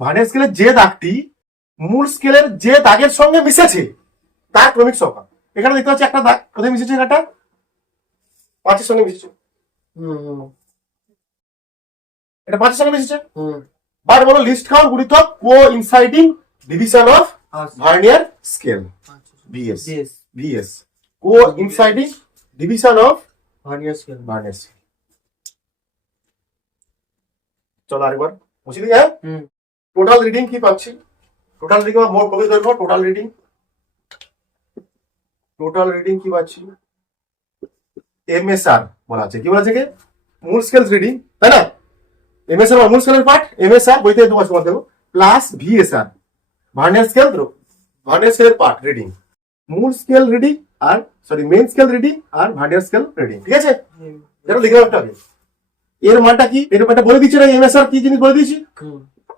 ভার্নিয়ার স্কেলের যে দাগটি মূল স্কেলের যে দাগের সঙ্গে মিশেছে তার ক্রমিক সংখ্যা। এখানে দেখতে পাচ্ছি একটা দাগ কোথায় মিশেছে, এখানটা 5-এর সঙ্গে মিশেছে, এটা 5-এর সঙ্গে মিশেছে। বার বলো লিস্ট কাউন্ট গুণিতক coinciding division of vernier scale VS, VS coinciding division of vernier scale. চলো আরেকবার মুছে দিই। হ্যাঁ, টোটাল রিডিং কি পাচ্ছি? টোটাল রিডিং মোট প্রকৃত দৈর্ঘ্য, টোটাল রিডিং কি পাচ্ছি? এমএসআর বলা আছে, কি বলা আছে? মূল স্কেল রিডিং, তাই না? এমএসআর মূল স্কেলের পার্ট, এমএসআর বইতে তোমার সমান দেবো প্লাস ভিএসআর ভার্নিয়ার স্কেলের পার্ট রিডিং, মূল স্কেল রিডিং আর মেইন স্কেল রিডিং আর ভার্নিয়ার স্কেল রিডিং। ঠিক আছে, যেটা লিখলাম একটা আগে। এর মানটা কি? এর মানটা বলে দিচ্ছি না, এমএসআর কি জিনিস বলে দিয়েছি।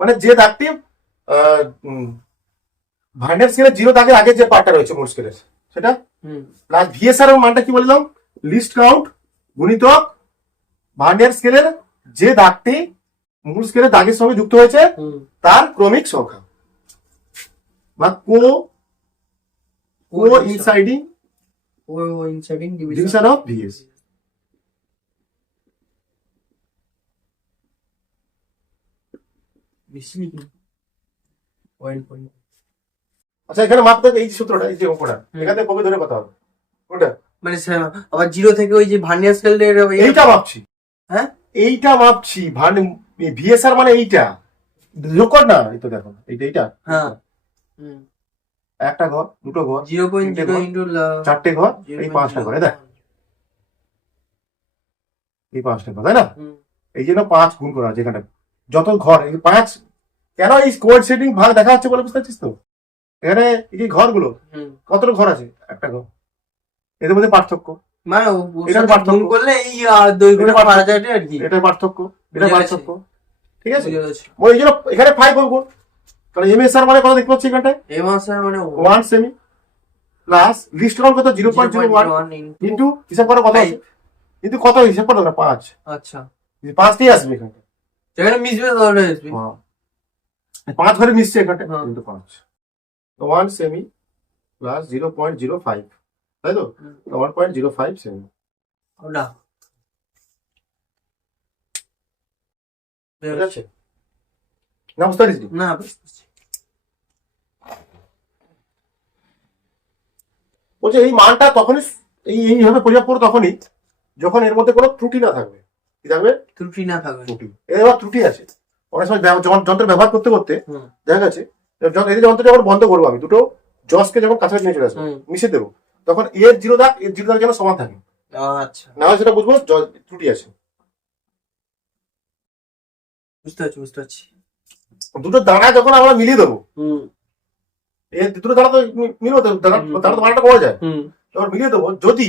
মানে যে দাগটি ভার্নিয়ার স্কেলের জিরো দাগের আগে যে পার্টটা রয়েছে মূল স্কেলের সেটা, প্লাস ভিএসআর এর মানটা কি বললাম? লিস্ট কাউন্ট গুণিতক ভার্নিয়ার স্কেলের যে দাগটি মূল স্কেলের দাগের সঙ্গে যুক্ত হয়েছে তার ক্রমিক সংখ্যা বা কোইনসাইডিং ডিভিশন অফ ভিএস। আচ্ছা, এখানে মাপতে এই যে সূত্রটা, এই যে অঙ্কটা এখান থেকে কবে ধরে কথা হবে ওটা মানে আবার জিরো থেকে ওই যে ভার্নিয়ার স্কেলের এইটা মাপছি। হ্যাঁ, এইটা মাপছি ভিএসআর মানে এইটা যোগ কর না, এই তো দেখো এইটা হ্যাঁ, একটা ঘর, দুটো ঘর, 0.0 ইনটু 4টে ঘর, এই 5টা ঘর, দেখ এই 5টা ঘর, তাই না? এই জন্য 5 গুণ করা আছে এখানে যত ঘর, এই 5 কেন এই কোইনসাইডিং ভাগ দেখা যাচ্ছে বলে বুঝতে পারছিস তো? এখানে এই ঘরগুলো কতটা ঘর আছে? একটা ঘর, এদের মধ্যে পার্থক্য, মানে এটার পার্থক্য করলে এই দৈর্ঘ্যটা পাওয়া যায় আর কি, এটার পার্থক্য, এটার বুঝে পার্থক্য। ঠিক আছে, গেছে। ওই জন্য এখানে 5 গুণ। তাহলে এমএসআর মানে কত দেখতে পাচ্ছি এখানটায়? এমএসআর মানে 1 সেমি প্লাস লিস্ট কাউন্ট কত? 0.01 ইনটু হিসাব করো কত আছে, কিন্তু কত হিসাব করো না 5। আচ্ছা, 5 দিয়ে আসবে এখানে, যেখানে মিসবে তাহলে আসবে 5 ঘরে মিশছে এখানটা কিন্তু 5। তো 1 সেমি প্লাস 0.05, তাই তো? 1.05 সেমি। না ঠিক আছে না? বুঝতে পারছি না, বলছে এই মানটা তখনই এইভাবে পরিমাপ করো তখনই যখন এর মধ্যে কোনো ত্রুটি না থাকবে। কি থাকবে? ত্রুটি না থাকবে। ত্রুটি, এবার ত্রুটি আছে। অনেক সময় যন্ত্র ব্যবহার করতে করতে দেখা গেছে এই যন্ত্রটা যখন বন্ধ করবো আমি, দুটো জসকে যখন কাছাকাছি নিয়ে চলে আসবো, মিশে দেবো, তখন এর জিরো দাগ যেন সমান থাকে। আচ্ছা, না হয় সেটা বুঝবো ত্রুটি আছে। বুঝতে পারছি। দুটো দানা যখন আমরা মিলিয়ে দেবো, এই দুটো দানা তো মিলবো, দানা তো মানটা পাওয়া যায়, যখন মিলিয়ে দেবো যদি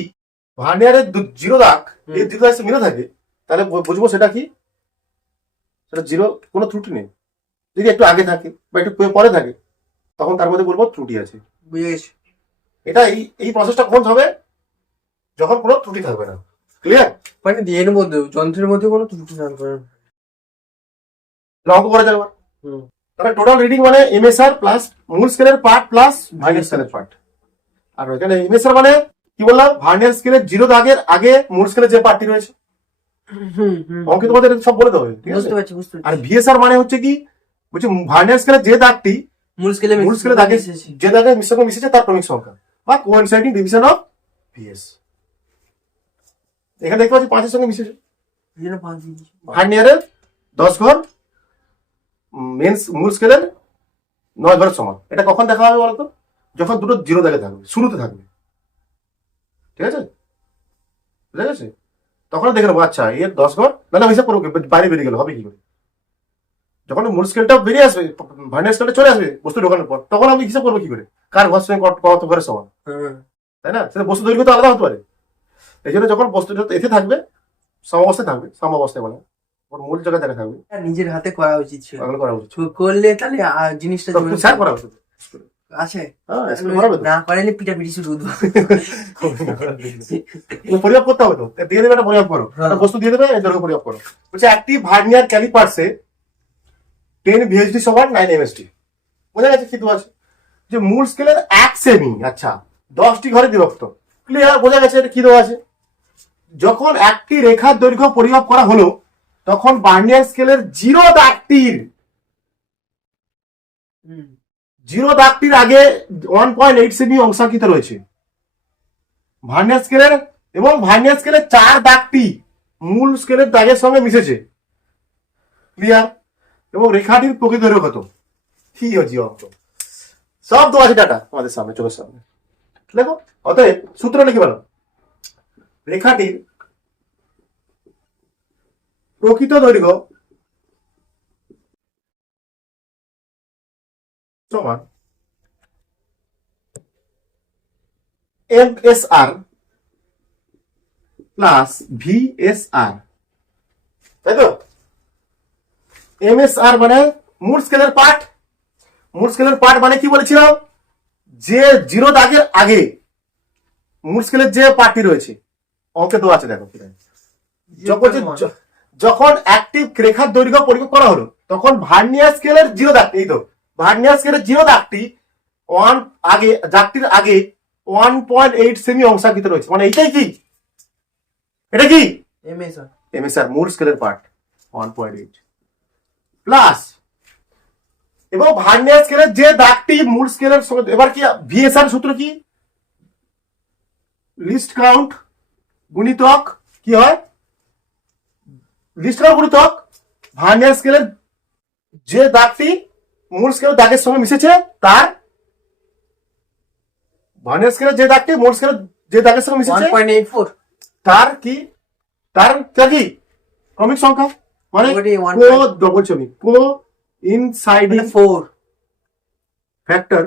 ভার্নিয়ারের জিরো দাগ এই জিরো দাগ মিলে থাকে তাহলে বুঝবো সেটা কি, সেটা জিরো, কোনো ত্রুটি নেই। যদি একটু আগে থাকে বা একটু পরে থাকে তখন তার মধ্যে বলবো ত্রুটি আছে। বুঝে গেছি। এটা এই প্রসেসটা কখন হবে? যখন কোনো ত্রুটি থাকবে না। ক্লিয়ার? মানে এর মধ্যে যন্ত্রের মধ্যে কোনো ত্রুটি থাকবে না। অঙ্ক করা যাবে। তাহলে টোটাল রিডিং মানে এমএসআর প্লাস মূল স্কেলের পার্ট প্লাস ভার্নিয়ার স্কেলের পার্ট। আর এখানে এমএসআর মানে কি বললাম, ভার্নিয়ার স্কেলের জিরো দাগের আগে মূল স্কেলের যে পার্টটি রয়েছে, অঙ্কে তোমাদের সব বলে দেবে, ঠিক আছে? বুঝতে পারছি বুঝতে আর পারছি। ভিএসআর মানে হচ্ছে কি, বলছে ভার্নিয়ার স্কেলের যে দাগটি মূল স্কেলের দাগে যে দাগে সঙ্গে মিশেছে তার ক্রমিক সংখ্যা বা কোইনসাইডিং ডিভিশন অফ ভিএস। এখানে দেখতে পাচ্ছি 5 এর সঙ্গে মিশেছে। ভার্নিয়ারের 10 ঘর মেন মূল স্কেলের 9 ঘরের সমান। এটা কখন দেখা হবে বলতো? যখন দুটো জিরো দাগে থাকবে, শুরুতে থাকবে, ঠিক আছে? বুঝা গেছে? তখন দেখে নেবো আচ্ছা এর 10 ঘর, না হিসাব করবো বাইরে বেরিয়ে গেল, হবে কি করে? যখন মূল স্কেলটা বেরিয়ে আসবে, ভার্নিয়ার স্কেলটা চলে আসবে বস্তু ঢোকানোর পর, তখন আমি হিসাব করবো কি করে কার ঘর সঙ্গে কত ঘরের সমান, তাই না? সেটা বস্তু দৈর্ঘ্য তো আলাদা হতে পারে। এই জন্য যখন বস্তুটা এতে থাকবে, সমাবস্থায় থাকবে, সমাবস্থায় বলে ওর মূল জায়গায় দেখা থাকবে, নিজের হাতে করা উচিত ছিল, ওগুলো করা উচিত। করলে তাহলে জিনিসটা স্যার করা উচিত আছে। হ্যাঁ, স্কুলে করাবে তো। না করাইলে পিটাপিটি শুরু হতো। পরিমাপ করতে হবে তো, দিয়ে দেবে একটা পরিমাপ করো, একটা বস্তু দিয়ে দেবে, এই দৈর্ঘ্য পরিমাপ করো। বলছে একটি ভার্নিয়ার ক্যালিপার্সে 10 ভিএসডি সমান 9 এমএসডি। বোঝা গেছে কি আছে যে মূল স্কেলের 1 সেমি, আচ্ছা 10টি ঘরে বিভক্ত। ক্লিয়ার, বোঝা গেছে এটা কি দেওয়া আছে। যখন একটি রেখার দৈর্ঘ্য পরিমাপ করা হলো, তখন ভার্নিয়ার স্কেলের জিরো দাগটির আগে 1.8 সেমি অংশাঙ্কিত রয়েছে। ভার্নিয়ার স্কেলের এবং ভার্নিয়ার স্কেলের 4 দাগটি মূল স্কেলের দাগের সঙ্গে মিশেছে। ক্লিয়ার? এবং রেখাটির প্রকৃত দৈর্ঘ্য কত? কি হচ্ছে অঙ্ক, সব দেওয়া আছে ডাটা আমাদের সামনে, চোখের সামনে। দেখো, অতএব সূত্র লিখে বলো, রেখাটির প্রকৃত দৈর্ঘ্য সমান MSR প্লাস VSR, তাই তো? MSR মানে মূল স্কেলের পার্ট। মূল স্কেলের পার্ট মানে কি বলেছিলাম, যে জিরো দাগের আগে মূল স্কেলের যে পার্টটি রয়েছে, অঙ্কে তো আছে দেখো। যখন একটি রেখার দৈর্ঘ্য পরিমাপ করা হলো, তখন ভার্নিয়ার স্কেলের জিরো দাগটি, এই তো ভার্নিয়ার স্কেলের জিরো দাগটি দাগটির আগে 1.8 সেমি অংশাঙ্কিত রয়েছে। মানে এইটাই কি, এটা কি এমএসআর মূল স্কেলের পার্ট 1.8 প্লাস, এবং ভার্নিয়ার স্কেলের যে দাগটি মূল স্কেলের সঙ্গে, এবার কি ভিএসআর সূত্র কি, লিস্ট কাউন্ট গুণিতক কি হয়, লিস্ট কাউন্ট গুণিতক ভার্নিয়ার স্কেলের যে দাগটি মূল স্কেলের দাগের সঙ্গে মিশেছে তার, ভার্নিয়ার স্কেলের যে দাগটি মূল স্কেলের যে দাগের সঙ্গে মিশেছে 1.84 তার কি, তার কি ক্রমিক সংখ্যা, মানে ডবল ছবি coinciding 4 factor,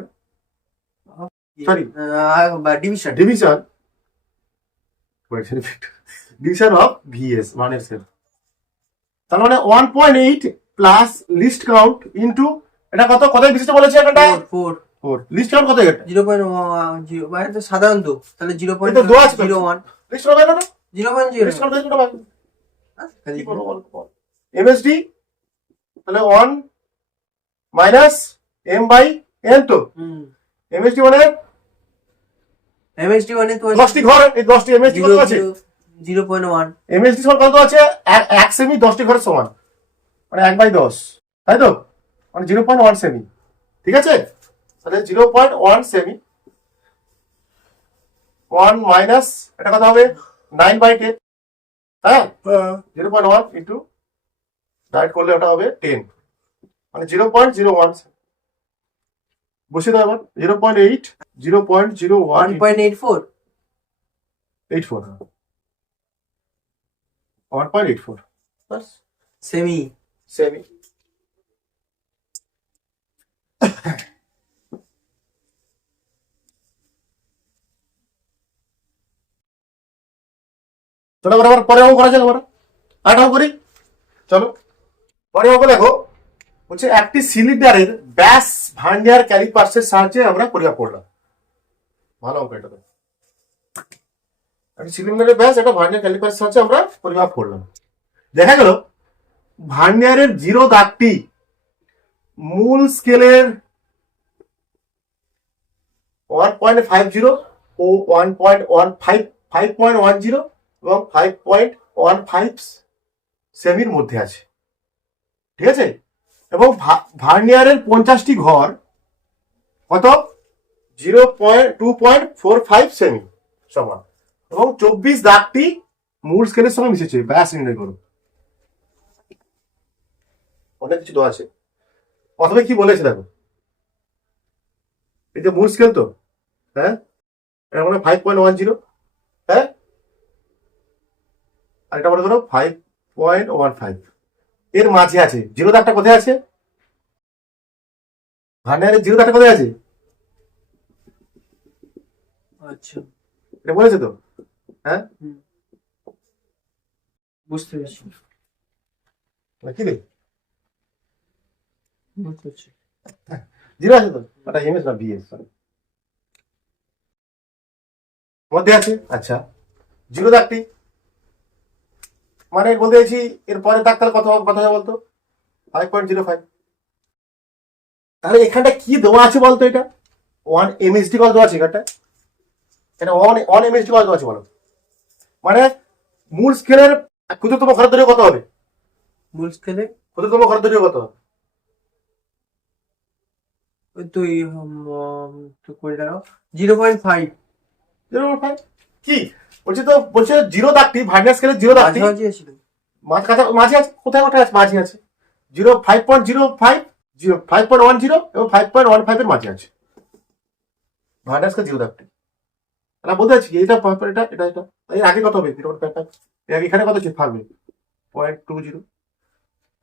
sorry division division of VS vernier scale. তার মানে 1.8 প্লাস লিস্ট কাউন্ট ইনটু, এটা কত বিশিষ্ট বলেছে এখানটা 4 লিস্ট কাউন্ট কত, এটা 0.10 মানে তো সাধারণত তাহলে এটা দেওয়া আছে তো। 0.01 লিস্ট হবে না, লিস্ট 0.0 কাউন্ট দেওয়া আছে। কি করব বল, এমএসডি তাহলে 1 মাইনাস এম বাই এন, তো এমএসডি মানে এমএসডি মানে তো 10টি ঘর, এই 10টি এমএসডি কত আছে 0.1 এমএসডি সমান কত আছে 1 সেমি 10টি ঘরের সমান, মানে 1/10, তাই তো? মানে 0.1 সেমি, ঠিক আছে? তাহলে 0.1 সেমি 1 মাইনাস এটা কত হবে 9/10, হ্যাঁ 0.1 ইন্টু ডাইরেক্ট করলে ওটা হবে 10, মানে 0.01 বসে দাও আবার 0.8 0.01 1.84 84 1.84 বাস সেমি সেমি। চলো আবার পরে অঙ্ক করা যাক, আবার আরেকটা অঙ্ক করি, চলো পরে অঙ্ক দেখো। বলছে একটি সিলিন্ডারের ব্যাস ভার্নিয়ার ক্যালিপার্সের সাহায্যে আমরা পরিমাপ করলাম। ভালো অঙ্ক এটা তো। একটি সিলিন্ডারের ব্যাস একটা ভার্নিয়ার ক্যালিপার্সের সাহায্যে আমরা পরিমাপ করলাম। দেখা গেল ভার্নিয়ারের জিরো দাগটি মূল স্কেলের 1.50 ও 5.10 এবং 5.15 সেমির মধ্যে আছে, ঠিক আছে। এবং ভার্নিয়ারের 50টি ঘর কত 2.45 সেমি সমান, এবং 24 দাগটি মূল স্কেলের সঙ্গে মিশেছে। ব্যাস নির্ণয় করো। অনেক কিছু দেওয়া আছে। প্রথমে কি বলেছে দেখো, এই যে মূল স্কেল তো, হ্যাঁ, এটা মনে 5.10, হ্যাঁ, আর এটা মনে করো 5.15, এর মাঝে আছে জিরো দাগটা কোথায় আছে, ভার্নিয়ারের জিরো দাগটা কোথায় আছে, আচ্ছা, এটা বলেছে তো, হ্যাঁ, বুঝতে পেরেছি। কি রে বুঝতে পেরেছি। জিরো আছে তো, ওটা এমএস না বিএস মধ্যে আছে। আচ্ছা, জিরো দাগটি মানে বলতে চাইছি এর পরের দাগ তাহলে কত কথা বলতো 5.05। তাহলে এখানটা কি দেওয়া আছে বলতো, এটা 1 এমএসডি কল দেওয়া আছে এখানটা, এটা 1 এমএসডি কল দেওয়া আছে বলো। মানে মূল স্কেলের ক্ষুদ্রতম ঘরের দৈর্ঘ্য কত হবে, মূল স্কেলে ক্ষুদ্রতম ঘরের দৈর্ঘ্য কত হবে, ওই তো তো করে দাঁড়াও 0.5 0.5 কি বলছে তো, বলছে জিরো দাগটি ভার্নিয়ার স্কেলের জিরো দাগটি মাঝামাঝি ছিল। মাঝে আছে, কোথায় কোথায় আছে, মাঝে আছে 5.05, 5.10 এবং 5.15 এর মাঝে আছে ভার্নিয়ার স্কেল জিরো দাগটি। আমরা বলতে চাচ্ছি এটা এটা এটা এটা এর আগে কত হবে, এখানে কত থাকবে 0.20।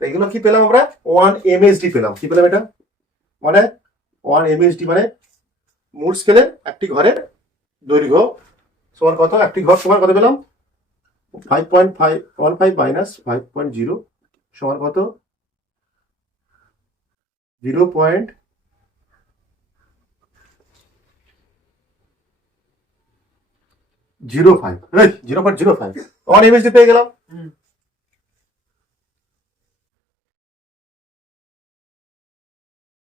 এগুলো কি পেলাম আমরা 1 এমএসডি পেলাম। কি পেলাম এটা, মানে 1 এমএসডি মানে মূল স্কেলের একটি ঘরের দৈর্ঘ্য সমান কত, একটি ঘর সমান কত পেলাম 5.15 মাইনাস 5.0 সমান কত 0.05। 0.05 1 এমএসডি পেয়ে গেলাম।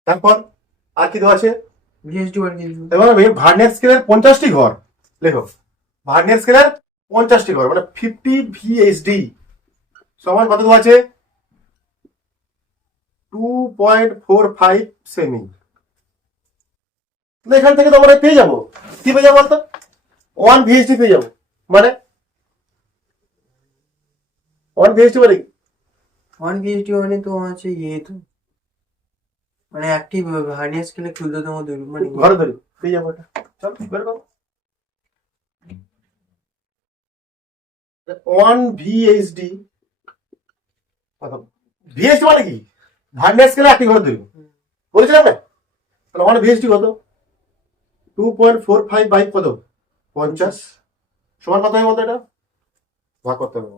তারপর আর কি দেওয়া আছে, ভিএসডি এবার ভার্নিয়ার স্কেলের 50টি ঘর লেখো, ভার্নিয়ার স্কেলের 50টি ঘর মানে 50 ভিএসডি সমান কত দেওয়া আছে 2.45 সেমি। এখান থেকে তোমরা পেয়ে যাবো, কি পেয়ে যাবো বলতো 1 ভিএসডি পেয়ে যাবো। মানে 1 ভিএসডি মানে 1 ভিএসডি মানে তো আছে তো মানে একটি ভার্নিয়ার স্কেলে ক্ষুদ্রতম দৈর্ঘ্য মানে ঘরে ধরে পেয়ে যাবো এটা। চল বের করো 1 ভিএসডি, ভিএসডি মানে কি ভার্নিয়ার স্কেলে একটি ঘরে ধরে বলেছিলাম না, তাহলে 1 ভিএসডি কত 2.45 বাই কত 50 সমান কত হয় বলতো, এটা ভাগ করতে হবে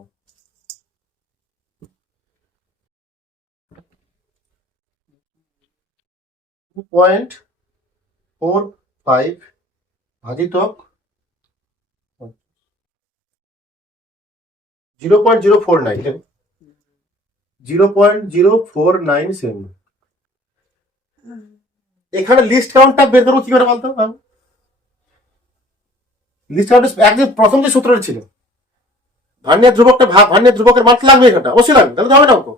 2.45 ভাজিতক 0.049 0.049 সেমি। এখানে লিস্ট কাউন্টটা বের করবো কি করে বলতো, লিস্ট কাউন্ট একদম প্রথম যে সূত্রটা ছিল ভার্নিয়ার ধ্রুবকের মান লাগবে, এখানটা অবশ্যই লাগবে, তাহলে তো হবে না অঙ্ক।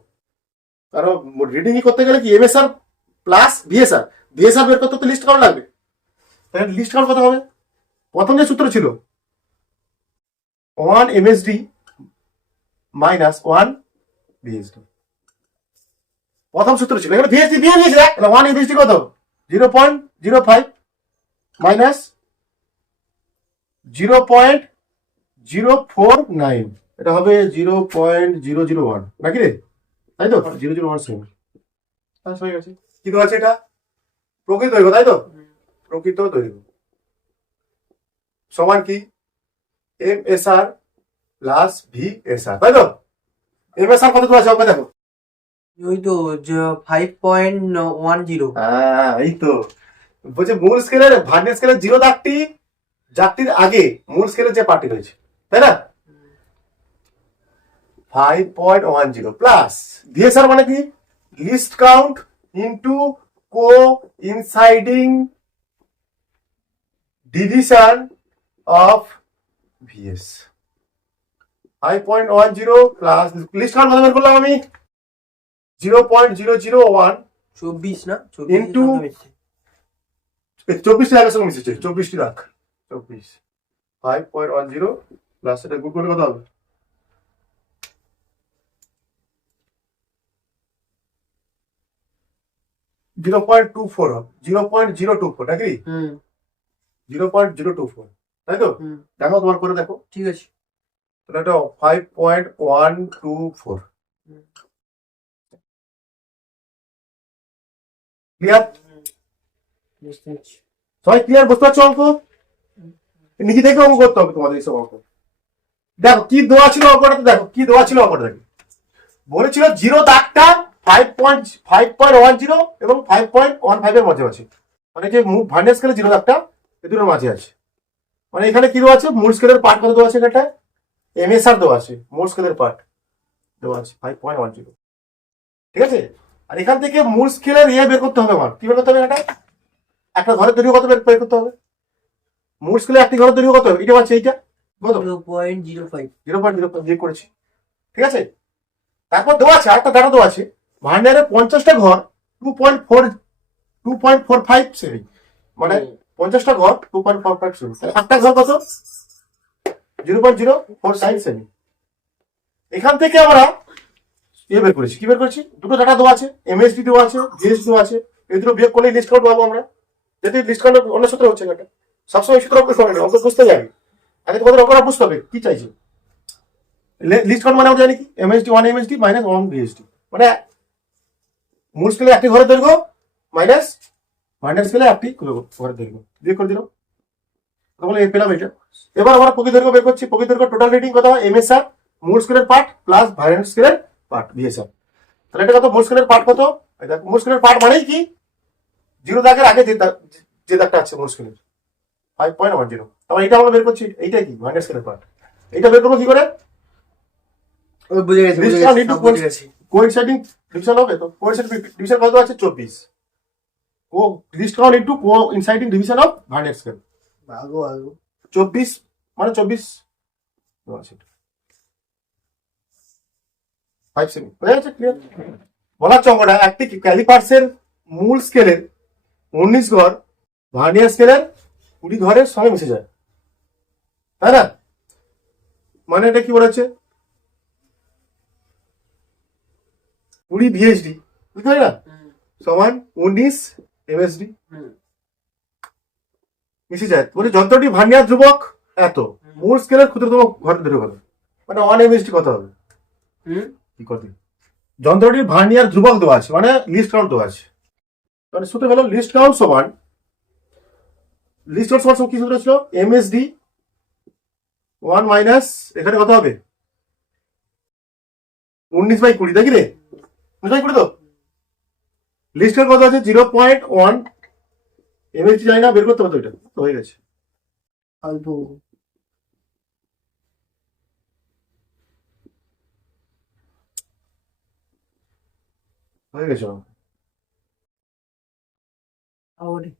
কারণ রিডিং করতে গেলে কি এমএসআর প্লাস ভিএসআর বের করতে তো লিস্ট কাউন্ট লাগবে। তাহলে লিস্ট কাউন্ট কত হবে, প্রথম যে সূত্র ছিল 1 এমএসডি মাইনাস 1 ভিএসডি, প্রথম সূত্র ছিল। এখানে ভিএসডি দিয়ে দিয়েছে, 1 এমএসডি কত 0.05 মাইনাস 0.049, এটা হবে 0.001 নাকি রে, তাই তো 001 সেমি। হয়ে গেছে। কি দেওয়া আছে এটা প্রকৃত দৈর্ঘ্য, তাই তো প্রকৃত দৈর্ঘ্য সমান কি এমএসআর প্লাস ভিএসআর, তাই তো। এমএসআর কত দেওয়া আছে আমাকে দেখো, ওই তো 5.10 এই তো বলছে মূল স্কেলের ভার্নিয়ার স্কেলের জিরো দাগটির আগে মূল স্কেলের যে পার্টি রয়েছে, তাই না 5.10 প্লাস ভিএসআর মানে কি least count into coinciding division of VS 5.10 plus least count কত বের করলাম আমি 0.001 24 না Into 24টি রাখের সঙ্গে মিশেছে 24টি রাখ 24 5.10 প্লাস এটা গুণ করলে কত হবে 0.24 হবে 0.024 নাকি হুম 0.024 তাই তো হুম দেখো তোমার করে দেখো ঠিক আছে তাহলে এটা 5.124 ক্লিয়ার বুঝতে পারছি সবাই ক্লিয়ার বুঝতে পারছো অঙ্ক নিজে থেকে অঙ্ক করতে হবে তোমাদের এইসব অঙ্ক দেখো কি দেওয়া ছিল অঙ্কটাতে দেখো কি দেওয়া ছিল অঙ্কটা দেখো বলেছিল জিরো দাগটা 5.10 এবং 5.15 এর মাঝে আছে মানে যে ভার্নিয়ার স্কেলে জিরো দাগটা এই দুটোর মাঝে আছে মানে এখানে কি দেওয়া আছে মূল স্কেলের পার্ট কত দেওয়া আছে এটা এমএসআর দেওয়া আছে মূল স্কেলের পার্ট দেওয়া আছে 5.10 ঠিক আছে আর এখান থেকে মূল স্কেলের ইয়ে বের করতে হবে আমার কি বের করতে হবে এটা একটা ঘরের দৈর্ঘ্য কত বের করতে হবে মূল স্কেলে একটি ঘরের দৈর্ঘ্য কত এটা আছে এইটা কত 0.05 0.05 যে করেছি ঠিক আছে তারপর দেওয়া আছে আরেকটা ডাটা দেওয়া আছে ভান্ডারে 50টা ঘর 2.45 সেমি মানে 50টা ঘর 2.45 সেমি একটা ঘর কত 0.049 সেমি এখান থেকে আমরা বের করেছি কি বের করেছি দুটো ডাটা দেওয়া আছে এমএসডি দেওয়া আছে জিএসডি দেওয়া আছে এই দুটো বিয়োগ করলে লিস্ট কাউন্ট পাবো আমরা যদি লিস্ট কাউন্ট অন্য সূত্রে হচ্ছে এটা সবসময় সূত্র অঙ্ক হবে না অঙ্ক বুঝতে যাবে আগে তোমাদের অঙ্কটা বুঝতে হবে কি চাইছে লিস্ট কাউন্ট মানে আমরা জানি কি এমএসডি 1 এমএসডি মাইনাস 1 ভিএসডি মানে মূল স্কেলে একটি ঘরের দৈর্ঘ্য মাইনাস ভান্ডার স্কেলে একটি ঘরের দৈর্ঘ্য বিয়োগ করে দিলাম তাহলে পেলাম এটা এবার আমরা প্রকৃত দৈর্ঘ্য বের করছি প্রকৃত দৈর্ঘ্য টোটাল রেটিং কত এমএসআর মূল স্কেলের পার্ট প্লাস ভার্নিয়ার স্কেলের পার্ট ভিএসআর তাহলে এটা কত মূল স্কেলের পার্ট কত মূল স্কেলের পার্ট মানেই কি জিরো দাগের আগে যে দাগটা আছে মূল স্কেলের 5.10 তাহলে এটা আমরা বের করছি এইটা কি ভার্নিয়ার স্কেলের পার্ট এটা বের করবো কি করে ও বুঝে গেছি বুঝে গেছি কোইন্সাইডিং ডিভিশন হবে তো কোইন্সাইডিং ডিভিশন কত আছে 24 ও least count into coinciding division of vernier scale আগো 24 মানে 24 আছে 5 সেমি হয়ে গেছে ক্লিয়ার বলা চঙ্গটা একটি ক্যালিপার্সের মূল স্কেলের 19 ঘর ভার্নিয়ার স্কেলের 20 ঘরের সঙ্গে মিশে যায় তাই না মানে এটা কি বলেছে 20 ভিএসডি বুঝতে পারি না সমান 19 এমএসডি মিশে যায় বলে যন্ত্রটি ভার্নিয়ার ধ্রুবক এত মূল স্কেলের ক্ষুদ্রতম ঘরের দৈর্ঘ্য কত মানে 1 এমএসডি কত হবে কি কত যন্ত্রটির ভার্নিয়ার ধ্রুবক দেওয়া আছে মানে লিস্ট কাউন্ট দেওয়া আছে মানে সূত্র হলো লিস্ট কাউন্ট সমান লিস্ট কাউন্ট সমান কি সূত্র ছিল এমএসডি 1 মাইনাস এখানে কত হবে 19/20 দেখি রে 19/20 তো লিস্ট কাউন্ট কত আছে 0.1 এমএসডি চাই না বের করতে হবে তো এটা তো হয়ে গেছে ফালতু হয়ে গেছে আরে